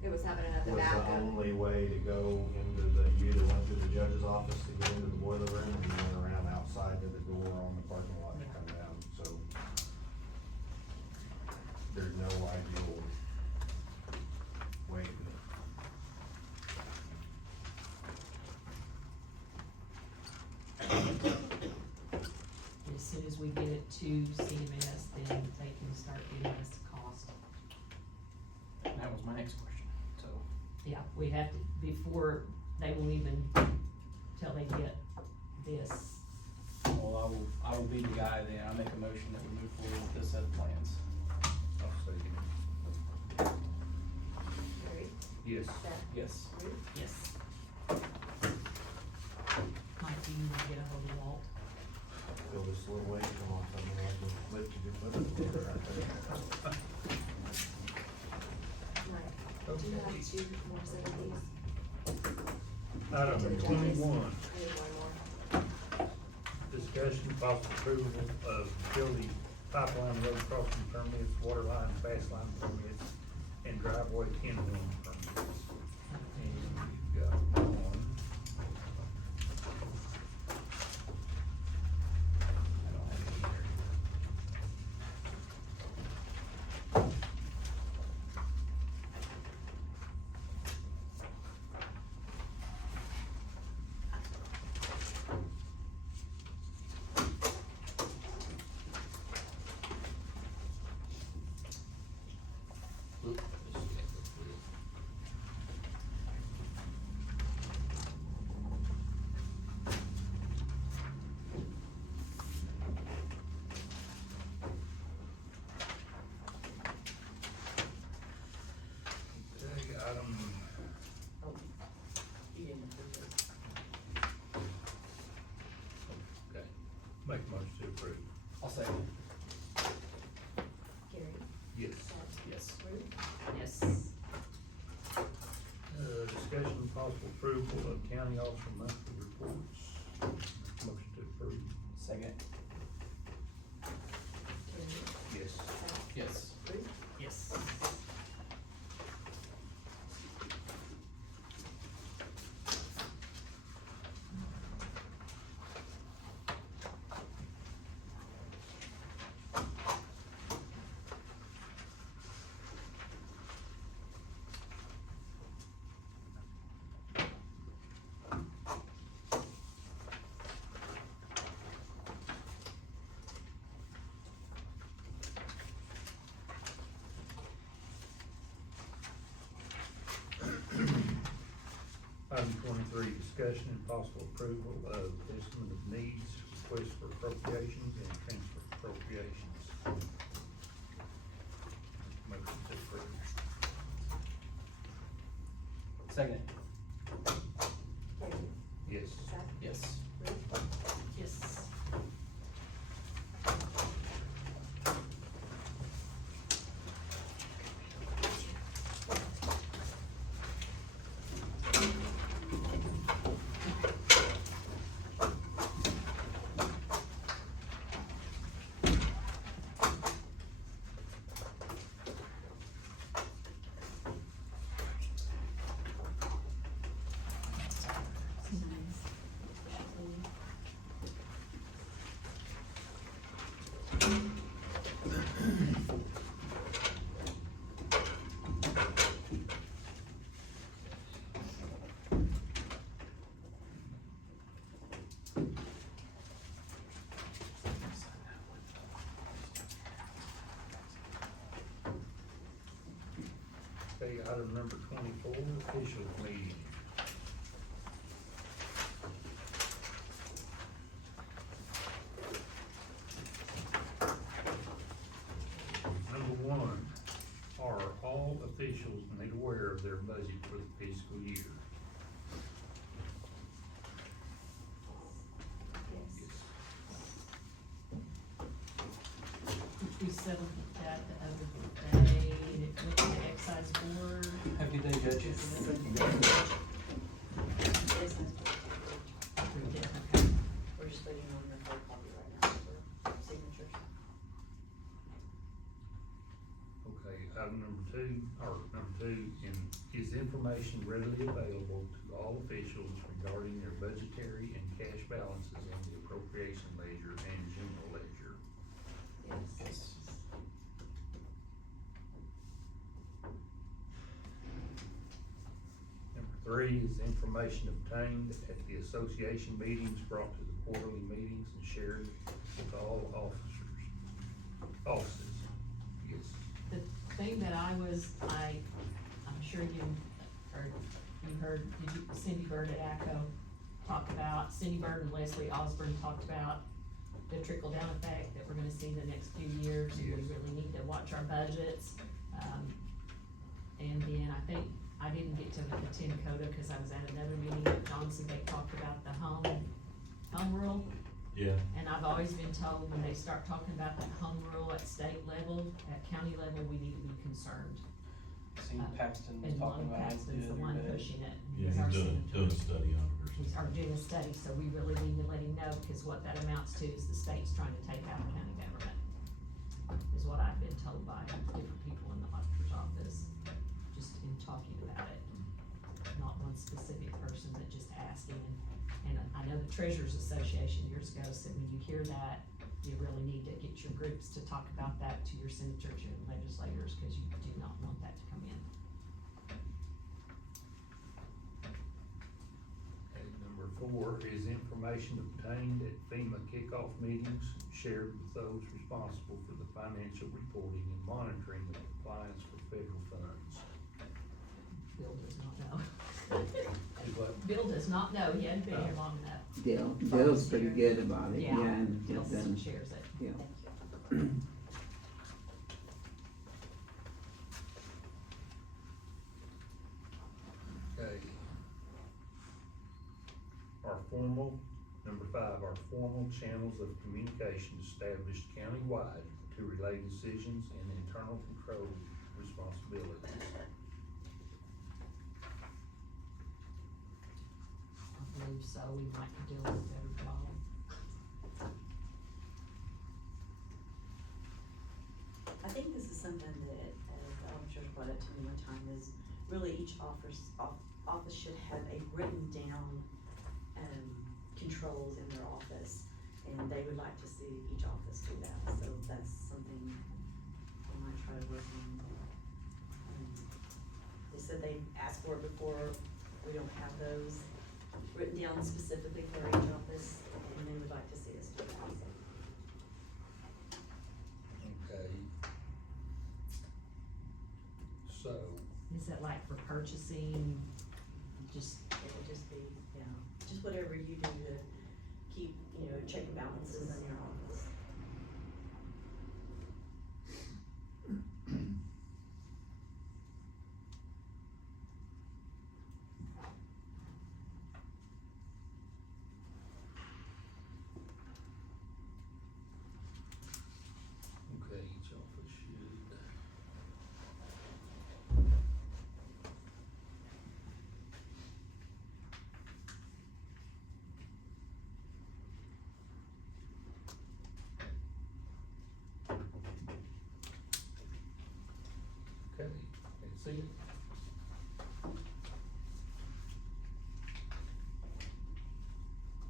it was happening at the was back the of, only way to go into you either went through the judge's office to get into the boiler room, or you went around outside to the door on the parking lot to come down, so. There's no ideal way to do it. as soon as we get it to CMS, then they can start giving us the cost. That was my next question, so. Yeah, we have to, before, they won't even, till they get this. Well, I will be the guy then. I make a motion that we move forward with this set of plans. I'll second Gary, it. Yes. Seth, Yes. Ruth, Yes. Mike, do you need to get a hold of Walt? Go this little way, come on, something like this, lift your foot right there. Mike, do you have Okay. 2 more set of these? Item To the judges? 21, I need one more. discussion possible approval of utility pipeline road crossing permits, water line, fast line permits, and driveway kindling permits. And you've got one. I don't have any here. Oop, this is good. Okay, item, You didn't approve this. okay, make a motion to approve. I'll say Gary, Yes. Seth, yes. Ruth, Yes. Discussion and possible approval of county officer monthly reports. Motion to approve. Second. Gary, Yes. Seth, Yes. Ruth, Yes. Item 23, discussion and possible approval of estimate of needs, request for appropriations, and transfer appropriations. Motion to approve. Second. Gary, Yes. Seth, Yes. Ruth, Yes. item number 24, officials meeting. Number one, are all officials made aware of their budget for the fiscal year? Yes. Which we settled that the other day, and it went to the excise board. Have a good day, judges. Approved it, okay. We're just waiting on your hard copy right now for signatures. Okay, item number two, is information readily available to all officials regarding their budgetary and cash balances on the appropriation ledger and general ledger? Yes. Number three, is information obtained at the association meetings brought to the quarterly meetings and shared with all offices? Yes. The thing that I'm sure you heard, did you, Cindy Bird at ACO talked about, Cindy Bird and Leslie Osborne talked about the trickle down effect that we're gonna see the next few years, and we Yes. really need to watch our budgets. And then I think, I didn't get to attend CODA because I was at another meeting, but Johnson, they talked about the home rule. Yeah. And I've always been told when they start talking about that home rule at state level, at county level, we need to be concerned. Seen Paxton was And talking Lon about it Paxton's the the other one day. pushing it. Yeah, He's our he's senator. doing a study on it or He's something. doing a study, so we really need to let him know, because what that amounts to is the state's trying to take out county government, is what I've been told by different people in the auditor's office, just in talking about it. Not one specific person, but just asking, and I know the Treasurers Association years ago said, when you hear that, you really need to get your groups to talk about that to your senators and legislators, cause you do not want that to come in. Okay, number four, is information obtained at FEMA kickoff meetings shared with those responsible for the financial reporting and monitoring of compliance for federal funds? Bill does not know. Is what- Bill does not know, he hadn't been here long enough. Bill's pretty good about it, yeah, Yeah, and Bill just, shares it. yeah. Thank you. Okay. Number five, are formal channels of communication established countywide to relay decisions and internal control responsibilities? I believe so, we might be doing a better job. I think this is something that, as the officers brought up to me one time, is really each office should have a written down, controls in their office, and they would like to see each office do that, so that's something we might try to work on. They said they asked for it before, we don't have those written down specifically for each office, and they would like to see us do that, so. Okay. So, Is that like for purchasing, just, It would just be, yeah, just whatever you do to keep, check and balances in your office. okay, each office should. Okay, let's see it.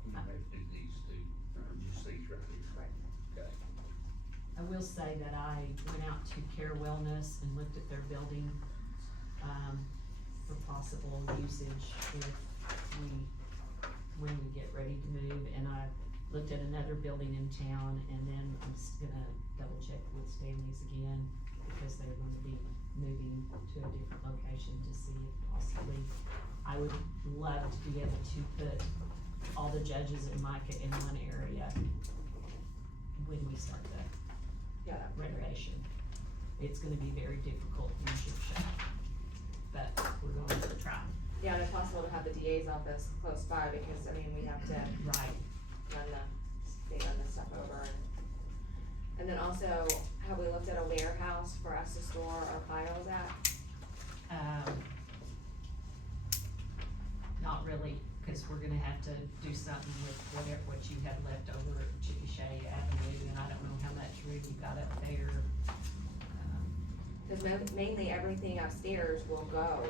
You don't have to do these two, just these right here. Right. Okay. I will say that I went out to Care Wellness and looked at their building, for possible usage when we get ready to move, and I looked at another building in town, and then I'm just gonna double check with Stanley's again, because they're gonna be moving to a different location to see if possibly, I would love to be able to put all the judges and Micah in one area when we start the Yeah, renovation. It's gonna be very difficult in Ship Show, but we're going to try. yeah, and if possible to have the DA's office close by, because, I mean, we have to Right. they run this stuff over. And then also, have we looked at a warehouse for us to store our files at? Not really, cause we're gonna have to do something with what you have left over at Chickasha Avenue, and I don't know how much room you got up there. Cause mainly everything upstairs will go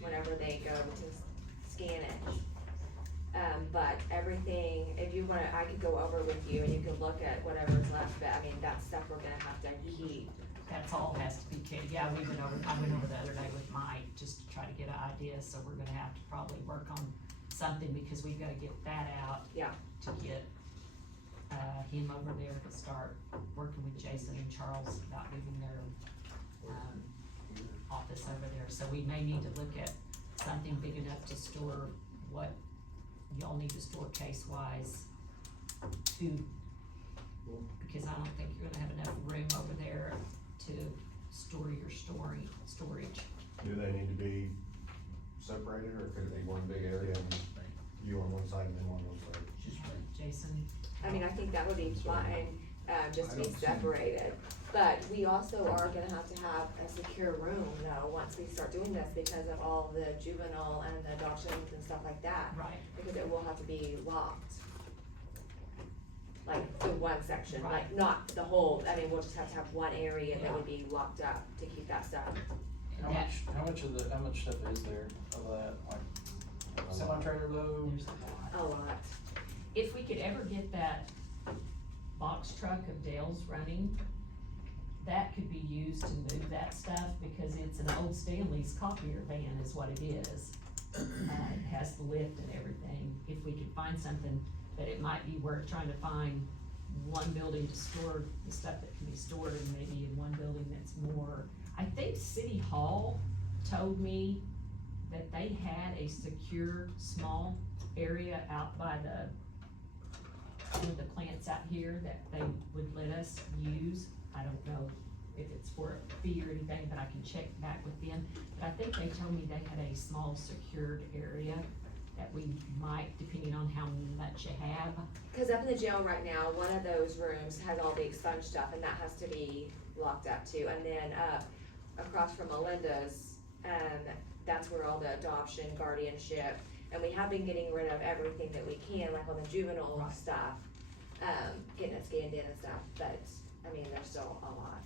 whenever they go to scan it. But everything, if you wanna, I could go over with you and you could look at whatever's left, but I mean, that's stuff we're gonna have to keep. That's all has to be kept, yeah, I went over the other day with Mike, just to try to get an idea, so we're gonna have to probably work on something, because we've gotta get that out. Yeah. To get, him over there to start working with Jason and Charles about moving their, office over there, so we may need to look at something big enough to store what y'all need to store case-wise too, because I don't think you're gonna have enough room over there to store your storage. Do they need to be separated, or could it be one big area and you on one side and then one on one side? Jason? I mean, I think that would be fine, just to be separated. But we also are gonna have to have a secure room though, once we start doing this, because of all the juvenile and the adoptions and stuff like that. Right. Because it will have to be locked. Like the one section, Right. like not the whole, I mean, we'll just have to have one area that would be locked up to keep that stuff. How much stuff is there of that, like semi-trailer load? There's a lot. A lot. If we could ever get that box truck of Dale's running, that could be used to move that stuff, because it's an old Stanley's copier van is what it is. It has the lift and everything. If we could find something, that it might be worth trying to find one building to store the stuff that can be stored, and maybe in one building that's more. I think City Hall told me that they had a secure, small area out by one of the plants out here that they would let us use. I don't know if it's for a fee or anything, but I can check back with them. But I think they told me they had a small secured area that we might, depending on how much you have. Cause up in the jail right now, one of those rooms has all the expunged stuff, and that has to be locked up too. And then across from Melinda's, that's where all the adoption, guardianship, and we have been getting rid of everything that we can, like on the juvenile Right. stuff, getting it scanned in and stuff, but, I mean, there's still a lot.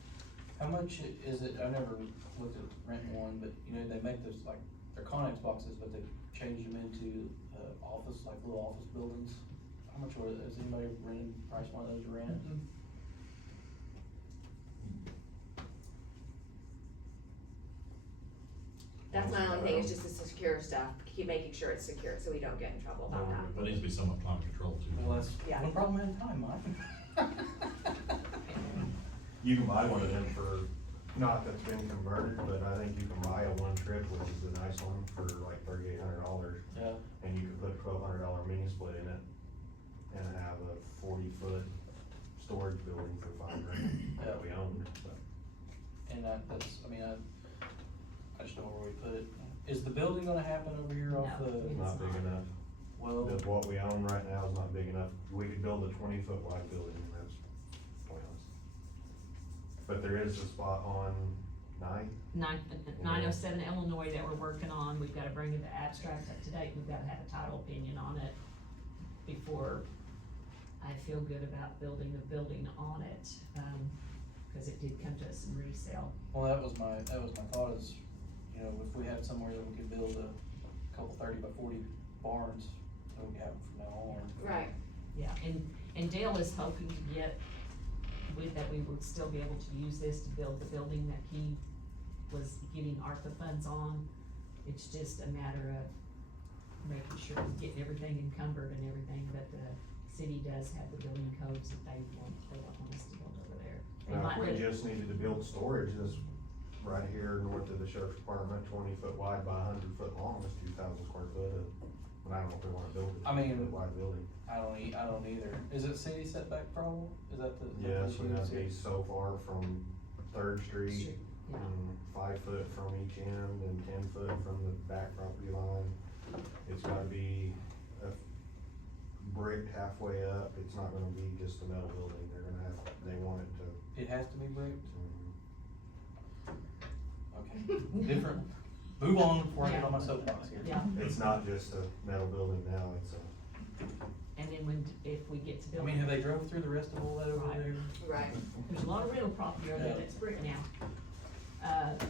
How much is it, I never looked at renting one, but you know, they make those like, they're Connex boxes, but they change them into, office, like little office buildings. How much were, has anybody rented, priced one of those to rent? That's my only thing, is just the secure stuff, keep making sure it's secure, so we don't get in trouble about that. That needs to be somewhat climate controlled too. Well, that's, Yeah. no problem in time, Mike. You can buy one of them for, not that's been converted, but I think you can buy a one trip, which is the nice one, for like $3,800. Yeah. And you can put a $1,200 mini split in it and have a 40-foot storage building for $5,000 that we own, so. And that's, I mean, I just don't know where we put it. Is the building gonna happen over here off No. the, It's not big enough. well, What we own right now is not big enough. We could build a 20-foot wide building, and that's pointless. But there is a spot on 907 Illinois that we're working on. We've gotta bring the abstract up to date. We've gotta have a title opinion on it before I feel good about building a building on it, cause it did come to us in resale. well, that was my thought is, you know, if we had somewhere that we could build a couple 30 by 40 barns, that we could have them from now on. Right. Yeah, and Dale is hoping to get, that we would still be able to use this to build the building that he was getting ARPA funds on. It's just a matter of making sure he's getting everything encumbered and everything, but the city does have the building codes that they don't want us to build over there. They Now, might if let we it- just needed to build storage, this, right here north of the sheriff's department, 20 foot wide by 100 foot long, is 2,000 square foot. But I don't know if we wanna build it. I mean- 2 foot wide building. I don't either. Is it city setback problem? Is that the? Yes, issue? we have to be so far from Third Street, Yeah. and 5 foot from each end, and 10 foot from the back property line. It's gotta be a brick halfway up, it's not gonna be just a metal building, they want it to. It has to be bricked? Mhm. Okay, different. Move on before I get on my soapbox here. Yeah, It's not just a metal building now, it's a. and then if we get to I build. mean, have they drove through the rest of all that over Right. there? Right. There's a lot of rental property over there that's brick now.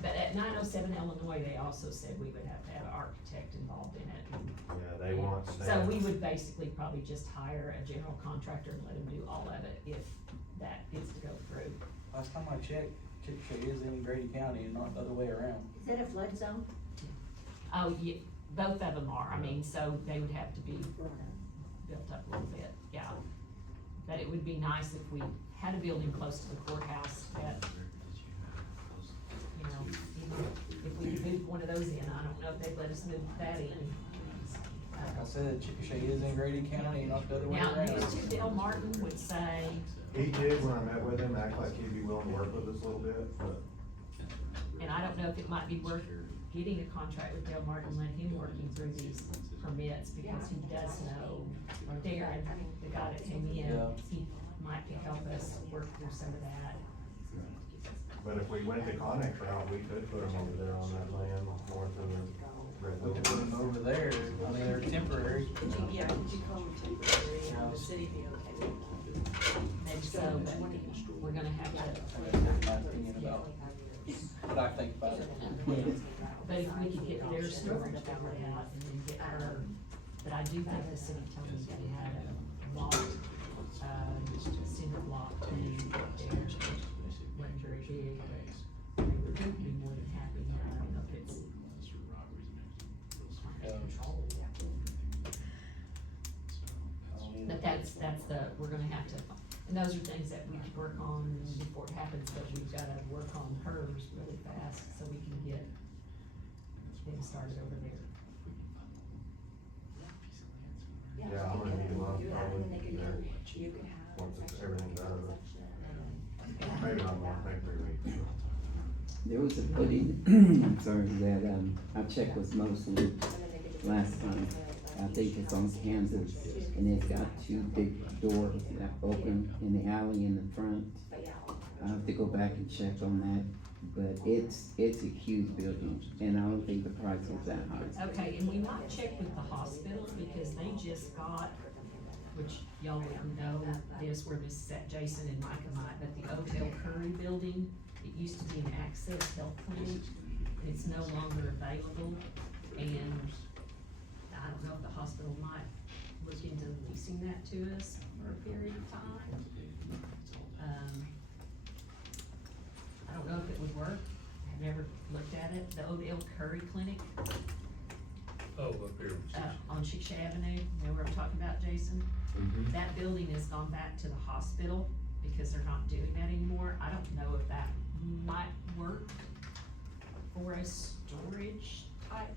But at 907 Illinois, they also said we would have to have an architect involved in it. Yeah, they want So staff. we would basically probably just hire a general contractor and let them do all of it if that is to go through. Last time I checked, Chick-fil-A is in Grady County and not the other way around. Is that a flood zone? Oh, yeah, both of them are, I mean, so they would have to be built up a little bit, yeah. But it would be nice if we had a building close to the courthouse that, you know, if we could move one of those in, I don't know if they'd let us move that in. Like I said, Chick-fil-A is in Grady County and not the other way Now, around. used to Dale Martin would say, He did, when I met with him, act like he'd be willing to work with us a little bit, but and I don't know if it might be worth getting a contract with Dale Martin, let him working through these permits, because he does know, or Darren, the guy that came in, Yeah. he might can help us work through some of that. But if we went the Connex route, we could put them over there on that land north of the red We could put them building. over there. I mean, they're temporary. Could you call them temporary, and the city be okay with it? Maybe so, but we're gonna have to, That's my opinion about what I think about it. but if we could get their storage covered out and then get her, but I do think the city told me they had a locked, cinder block thing there, wasn't very big, but they would be more than happy, I don't know if it's. But that's we're gonna have to, and those are things that we could work on before it happens, but we've gotta work on hers really fast, so we can get things started over there. Yeah, I'm gonna need a month, Do that, and probably, then they could there, go, you could have. once it's section, everything's out of it. section, and Maybe not a month, maybe 3 weeks. There was a footing, sorry, that, I checked with Mosin then they could just- last time. I think it's on Kansas, and it's got 2 big doors that open in the alley in the front. But yeah. I have to go back and check on that, but it's a huge building, and I don't think the price is that high. Okay, and we might check with the hospital, because they just got, which y'all wouldn't know this, where this is at, Jason and Micah might, but the Odell Curry building, it used to be an Access Health Clinic, it's no longer available, and I don't know if the hospital might look into leasing that to us for a period of time. I don't know if it would work, I've never looked at it, the Odell Curry Clinic, Oh, up here. on Chicksha Avenue, you know where I'm talking about, Jason? Mm-hmm. That building has gone back to the hospital because they're not doing that anymore. I don't know if that might work for a storage type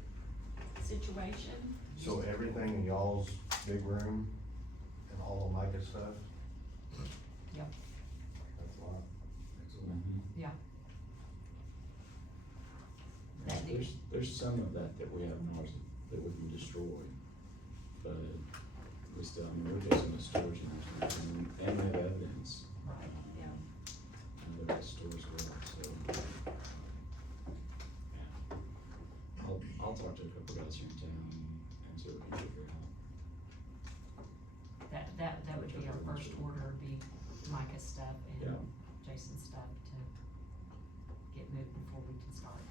situation. So everything in y'all's big room and all of Micah's stuff? Yep. That's a lot. Yeah. That There's some of that we have in ours that we can destroy, but we still, I mean, we're just in a storage unit, and we have evidence. Right, yeah. And that stores well, so. Yeah. I'll talk to a couple guys here in town and see what we can figure out. That would be our first order, be Micah's stuff and Yeah. Jason's stuff to get moved before we can start.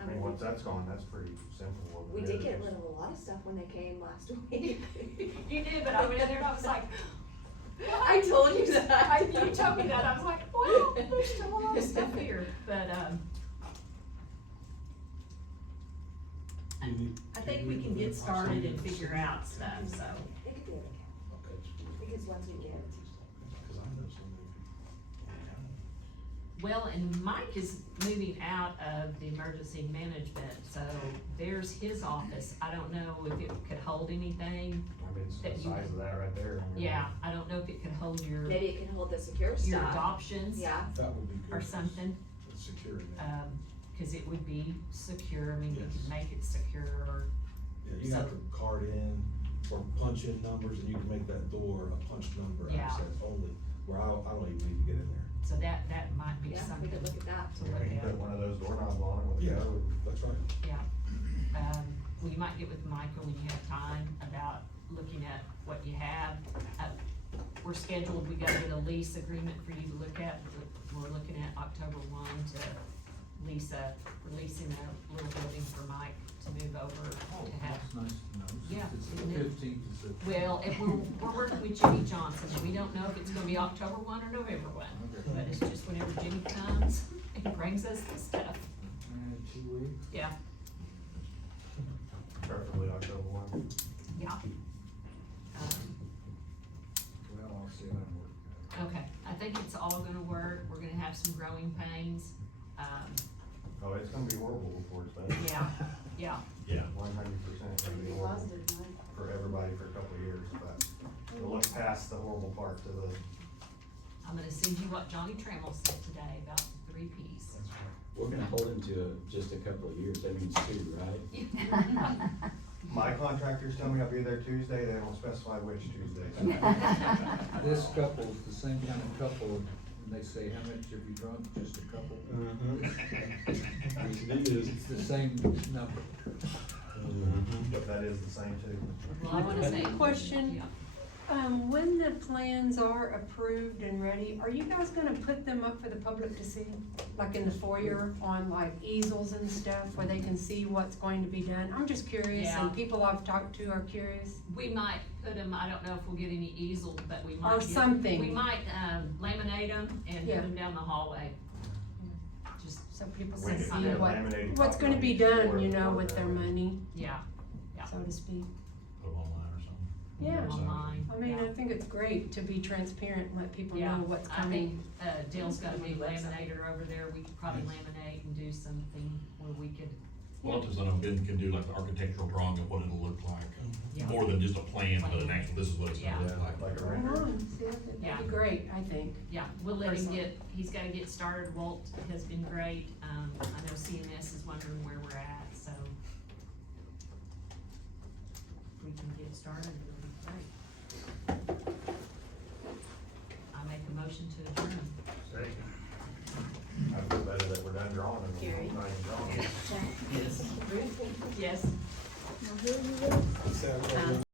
I mean, once that's gone, that's pretty simple. over We there. did get rid of a lot of stuff when they came last week. You did, but I went in there and I was like, I told you that. You told me that, I was like, well, there's still a lot of stuff here, but, I think we can get started and figure out stuff, so. It could be okay, Okay. because once we get Well, and Mike is moving out of the emergency management, so there's his office. I don't know if it could hold anything. I mean, it's That the you- size of that right there. I mean, Yeah, I don't know if it could hold your Maybe it can hold the secure stuff. adoptions Yeah, That would be good. or something. It's security. Cause it would be secure. I mean, you Yes. could make it secure or, Yeah, you have to card in or punch in numbers and you can make that door a punch number Yeah. access only, where I don't even need to get in there. so that might be yeah, we something could look at that. to You look can at. put one of those doorknobs on it with a Yeah, code. that's right. Yeah. Well, you might get with Michael when you have time about looking at what you have. We're scheduled, we gotta get a lease agreement for you to look at. We're looking at October 1 to releasing a little building for Mike to move over to have. That's nice to know. Yeah, It's the isn't it? 15th is it? Well, if we're working with Jimmy Johnson, and we don't know if it's gonna be October 1 or November 1. Okay. But it's just whenever Jimmy comes and brings us the stuff. 2 weeks. Yeah, Preferably October 1. yeah. Well, I'll see how that works. Okay, I think it's all gonna work. We're gonna have some growing pains. Oh, it's gonna be horrible before it's done. Yeah, yeah. Yeah. 100% gonna be horrible for everybody for a couple of years, but we'll look past the horrible part to the. I'm gonna send you what Johnny Trammell said today about the 3 Ps. We're gonna hold him to just a couple of years, that means 2, right? My contractors tell me I'll be there Tuesday, they don't specify which Tuesday. This couple's the same kind of couple, and they say, how much have you drunk? Just a couple? It is. It's the same number. But that is the same too. Well, I wanna say. Question. Yeah. When the plans are approved and ready, are you guys gonna put them up for the public to see? Like in the foyer on like easels and stuff where they can see what's going to be done? I'm just curious Yeah. and people I've talked to are curious. We might put them, I don't know if we'll get any easels, but we might. Or something. We might, laminate them and Yeah. put them down the hallway. Just, So people We can could see have what, laminated what's copy gonna be on each done, floor you know, before with their that. money, yeah, so to speak. Put them online or something. Yeah. online. I mean, yeah. I think it's great to be transparent and let people Yeah, know what's I coming. think, Dale's got a big laminator over there. We could probably laminate and do something where we could, Well, just I know Ben can do like the architectural drawing of what it'll look like, Yeah. more than just a plan, but an actual, this is what it's Yeah. gonna look like. Like a Right render. on, see, I think Yeah. that'd be great, I think. yeah, we'll let him Personally. he's gotta get started. Walt has been great. I know CMS is wondering where we're at, so. If we can get started, it'll be great. I make a motion to adjourn. Second. I feel better that we're done drawing and Gary. we're not even drawing. Yes. Yes. Now, who are you with? Sounds like